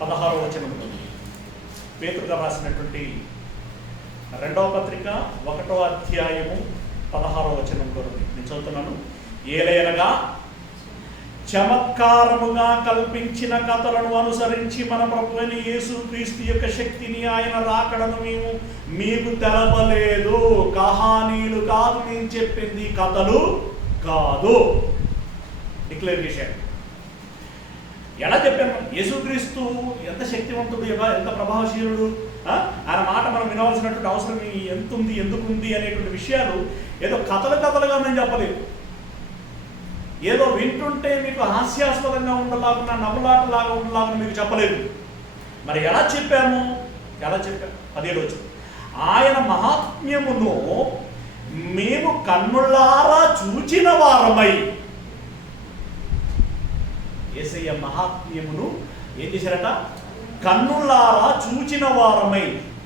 16వ వచనం. పేతురు గారు రాసినటువంటి రెండవ పత్రిక 1వ అధ్యాయము 16వ వచనంలో నేను చదువుతున్నాను. ఏలయనగా చమత్కారముగా కల్పించిన కథలను అనుసరించి మన ప్రభువైన యేసుక్రీస్తు యొక్క శక్తిని, ఆయన రాకడను మేము మీకు తెలపలేదు. కహానీలు కాదు నేను చెప్పింది, కథలు కాదు. డిక్లేర్ చేశాడు. ఎలా చెప్పాను? యేసుక్రీస్తు ఎంత శక్తివంతుడు, ఎంత ప్రభావశీలుడు, ఆయన మాట మనం వినవలసినటువంటి అవసరం ఎంత ఉంది, ఎందుకుంది అనేటువంటి విషయాలు ఏదో కథలుగా నేను చెప్పలేదు. ఏదో వింటుంటే మీకు హాస్యాస్పదంగా ఉండలాగున్నా, నవ్వులాటలాగా ఉండలాగున్నా మీకు చెప్పలేదు. మరి ఎలా చెప్పాము? 17 వచ్చి ఆయన మహాత్మ్యమును మేము కన్నులారా చూచిన వారమై, యేసయ్య మహాత్మ్యమును ఏం చేశారట? కన్నులారా చూచిన వారమై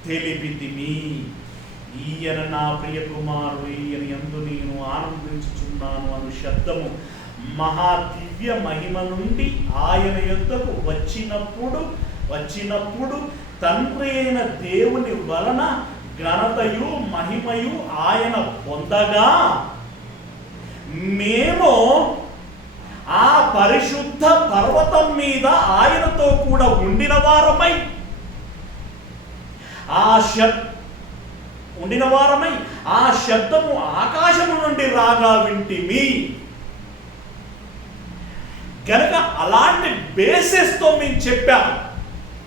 తెలిపితిమి. ఈయన నా ప్రియ కుమారుడు, ఈయన యందు నేను ఆనందించుచున్నాను అను శబ్దము మహాదివ్య మహిమ నుండి ఆయన యొద్దకు వచ్చినప్పుడు తండ్రి అయిన దేవుని వలన ఘనతయు మహిమయు ఆయన పొందగా, మేము ఆ పరిశుద్ధ పర్వతం మీద ఆయనతో కూడా ఉండిన వారమై ఆ శబ్దము ఆకాశము నుండి రాగా వింటిమి. గనక అలాంటి బేసిస్తో మేము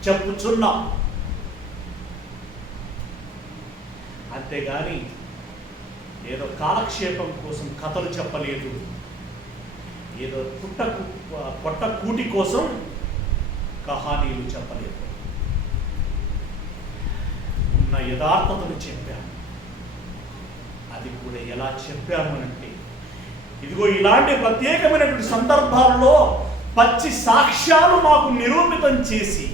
చెప్పుచున్నాం. అంతేగాని ఏదో కాలక్షేపం కోసం కథలు చెప్పలేదు, ఏదో పొట్ట కూటి కోసం కహానీలు చెప్పలేదు. ఉన్న యథార్థతను చెప్పాము. అది కూడా ఎలా చెప్పాము అంటే, ఇదిగో ఇలాంటి ప్రత్యేకమైనటువంటి సందర్భాల్లో పచ్చి సాక్ష్యాలు మాకు నిరూపితం చేసి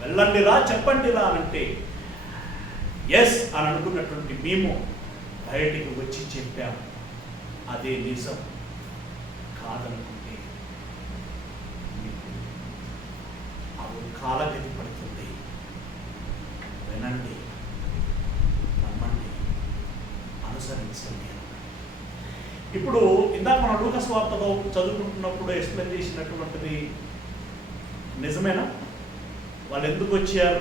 వెళ్ళండిరా, చెప్పండిరా అంటే ఎస్ అని అనుకున్నటువంటి మేము బయటికి వచ్చి చెప్పాము. అదే నిజం. కాదనుకుంటే మీకు అవి కాలగతి పడుతుంది. వినండి, నమ్మండి, అనుసరించండి. ఇప్పుడు ఇందాక మన లూకా సువార్తలో చదువుకుంటున్నప్పుడు ఎక్స్ప్లెయిన్ చేసినటువంటిది నిజమేనా? వాళ్ళు ఎందుకు వచ్చారు,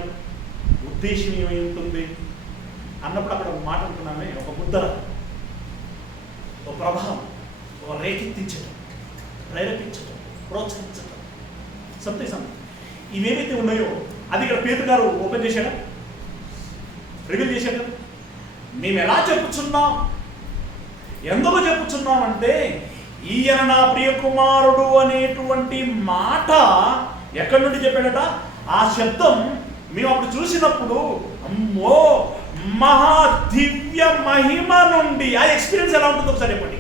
ఉద్దేశం ఏమై ఉంటుంది అన్నప్పుడు అక్కడ ఒక మాట అనుకున్నామే, ఒక ముద్ర, ఒక ప్రభావం, ఒక రేకెత్తించడం, ప్రేరేపించడం, ప్రోత్సహించడం, సంథింగ్ ఇవేవైతే ఉన్నాయో అది ఇక్కడ పేతురు గారు ఓపెన్ చేశాడా, రివీల్ చేశాడు. మేము ఎలా చెప్పుచున్నాం, ఎందుకు చెప్పుచున్నాం అంటే, ఈయన నా ప్రియ కుమారుడు అనేటువంటి మాట ఎక్కడి నుండి చెప్పాడట? ఆ శబ్దం మేము అప్పుడు చూసినప్పుడు అమ్మో మహా దివ్య మహిమ నుండి. ఆ ఎక్స్పీరియన్స్ ఎలా ఉంటుందో ఒకసారి చెప్పండి.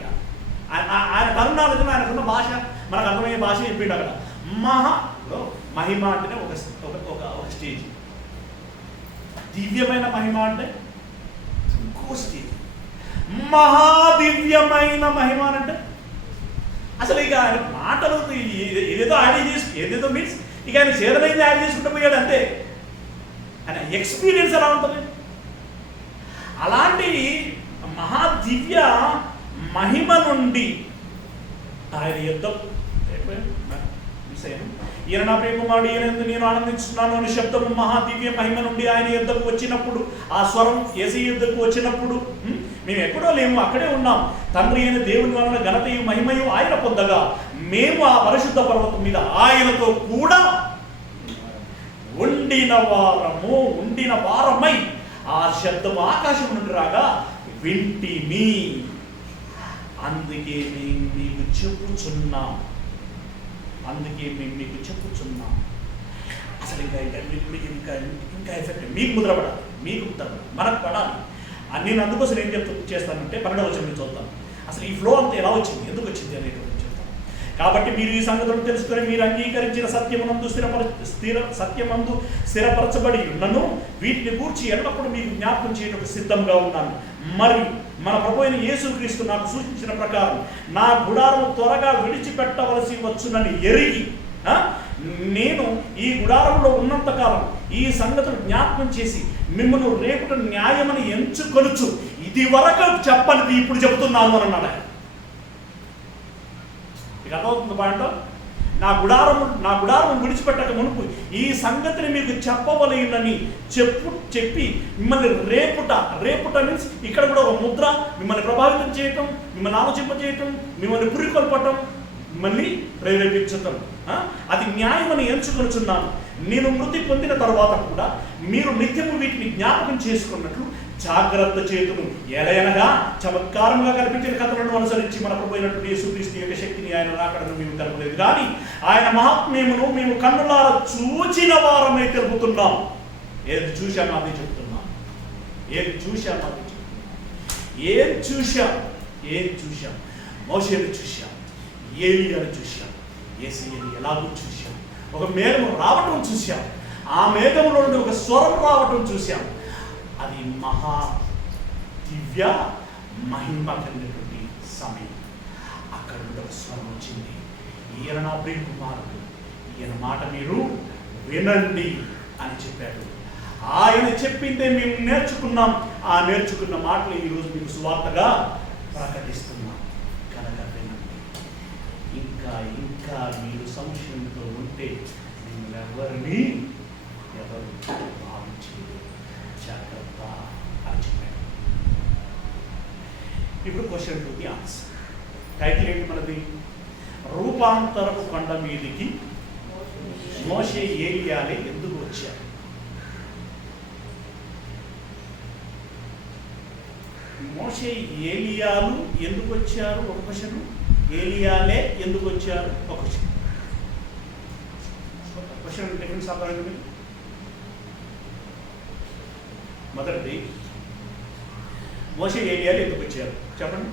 ఆయన టర్మినాలజీలో ఆయనకున్న భాష, మనకు అర్థమయ్యే భాష చెప్పిండు అక్కడ. మహిమ అంటేనే ఒక స్టేజ్, దివ్యమైన మహిమ అంటే ఇంకో స్టేజ్, మహాదివ్యమైన మహిమ అంటే అసలు ఇక ఆయన మాటలు ఏదేదో మీన్స్ ఇక ఆయన చేదమైంది యాడ్ చేసుకుంటూ పోయాడు అంతే. ఆయన ఎక్స్పీరియన్స్ ఎలా ఉంటుంది? అలాంటి మహాదివ్య మహిమ నుండి ఆయన యుద్ధం ఈయన నా ప్రియ కుమారుడు, ఈయన నేను ఆనందించున్నాను అని శబ్దము మహాదివ్య మహిమ నుండి ఆయన యుద్ధకు వచ్చినప్పుడు, ఆ స్వరం యేసయ్య యుద్ధకు వచ్చినప్పుడు మేము ఎక్కడో లేము, అక్కడే ఉన్నాం. తండ్రి అయిన దేవుని వలన ఘనతయు మహిమయు ఆయన పొందగా, మేము ఆ పరిశుద్ధ పర్వతం మీద ఆయనతో కూడా ఉండిన వారమై ఆ శబ్దము ఆకాశం నుండి రాగా వింటిమి. అందుకే మేము మీకు చెప్పుచున్నాం. అసలు ఇంకా ఎఫెక్ట్ మీకు ముద్రపడాలి, మనకు పడాలి. నేను అందుకోసం ఏం చేస్తానంటే 12వ వచనం చూద్దాం. అసలు ఈ ఫ్లో అంతా ఎలా వచ్చింది, ఎందుకు వచ్చింది అనేటువంటి చెప్తాను. కాబట్టి మీరు ఈ సంగతులను తెలుసుకొని మీరు అంగీకరించిన సత్యమందు స్థిరపరచబడి ఉన్నను వీటిని గూర్చి ఎల్లప్పుడూ మీకు జ్ఞాపకం చేయడానికి సిద్ధంగా ఉన్నాను. మరి మన ప్రభు అయిన యేసుక్రీస్తు నాకు సూచించిన ప్రకారం నా గుడారం త్వరగా విడిచిపెట్టవలసి వచ్చునని ఎరిగి నేను ఈ గుడారంలో ఉన్నంతకాలం ఈ సంగతులు జ్ఞాపకం చేసి మిమ్మల్ని రేపటి న్యాయమని ఎంచుకొనుచు ఇది వరకు చెప్పనిది ఇప్పుడు చెబుతున్నాను అని అన్నాడు. ఇక అర్థమవుతుంది పాయింట్. నా గుడారం విడిచిపెట్టక మునుపు ఈ సంగతిని మీకు చెప్పవలెనని చెప్పి మిమ్మల్ని రేపుట మీన్స్ ఇక్కడ కూడా ఒక ముద్ర, మిమ్మల్ని ప్రభావితం చేయటం, మిమ్మల్ని ఆలోచింపజేయటం, మిమ్మల్ని పురికొల్పటం, మిమ్మల్ని ప్రేరేపించటం, అది న్యాయమని ఎంచుకొనుచున్నాను. నేను మృతి పొందిన తర్వాత కూడా మీరు నిత్యము వీటిని జ్ఞాపకం చేసుకున్నట్లు జాగ్రత్త చేతును. ఎలయనగా చమత్కారంగా కల్పించిన కథలను అనుసరించి మన ప్రభు అయినటువంటి యేసుక్రీస్తు యొక్క శక్తిని ఆయన రాకడను మేము తెలపలేదు, కానీ ఆయన మహాత్మ్యమును మేము కన్నులారా చూచిన వారమే తెలుపుతున్నాం. ఏది చూశామో అది చెప్తున్నాం. ఏం చూశాం? మోషేను చూశాం, ఏలియాను చూశాం, యేసయ్యను ఎలాగో చూశాం. ఒక మేఘము రావటం చూశాం, ఆ మేఘంలో నుండి ఒక స్వరం రావటం చూశాం. అది మహా దివ్య మహిమ కలిగినటువంటి సమయం. అక్కడ నుండి ఒక స్వరం వచ్చింది, ఈయన నా ప్రియ కుమారుడు, ఈయన మాట మీరు వినండి అని చెప్పాడు. ఆయన చెప్పిందే మేము నేర్చుకున్నాం. ఆ నేర్చుకున్న మాటలు ఈరోజు మీకు సువార్తగా ప్రకటిస్తున్నాం. కనుక వినండి. ఇంకా మీరు సంశయంతో ఉంటే మిమ్మల్ని ఎవరు భావించలేదు, జాగ్రత్త అని చెప్పాడు. ఇప్పుడు question to the answer. Title ఏంటి మనది? రూపాంతరపు కొండ మీదికి మోషే ఏలియాలే ఎందుకు వచ్చారు? మోషే ఏలియాలు ఎందుకు వచ్చారు ఒక క్వశ్చన్, ఏలియాలే ఎందుకు వచ్చారు ఒక క్వశ్చన్. డిఫరెన్స్ ఆపరండి. మొదటిది, మోషే ఏలియాలు ఎందుకు వచ్చారు చెప్పండి.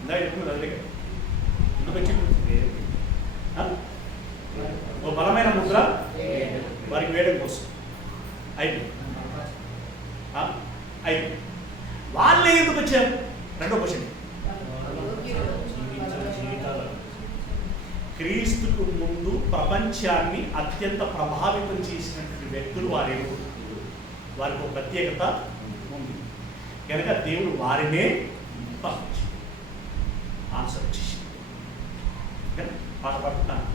ఇందాక చెప్పింది అదే ఎందుకు వచ్చింది? ఓ బలమైన ముద్ర వారికి వేయడం కోసం అయిపోయింది. వాళ్ళే ఎందుకు వచ్చారు? రెండో క్వశ్చన్, క్రీస్తుకు ముందు ప్రపంచాన్ని అత్యంత ప్రభావితం చేసినటువంటి వ్యక్తులు వారేమో, వారికి ఒక ప్రత్యేకత ఉంది కనుక దేవుడు వారినే పంపించాడు. ఆన్సర్ వచ్చేసి పాట పాడుతున్నాను.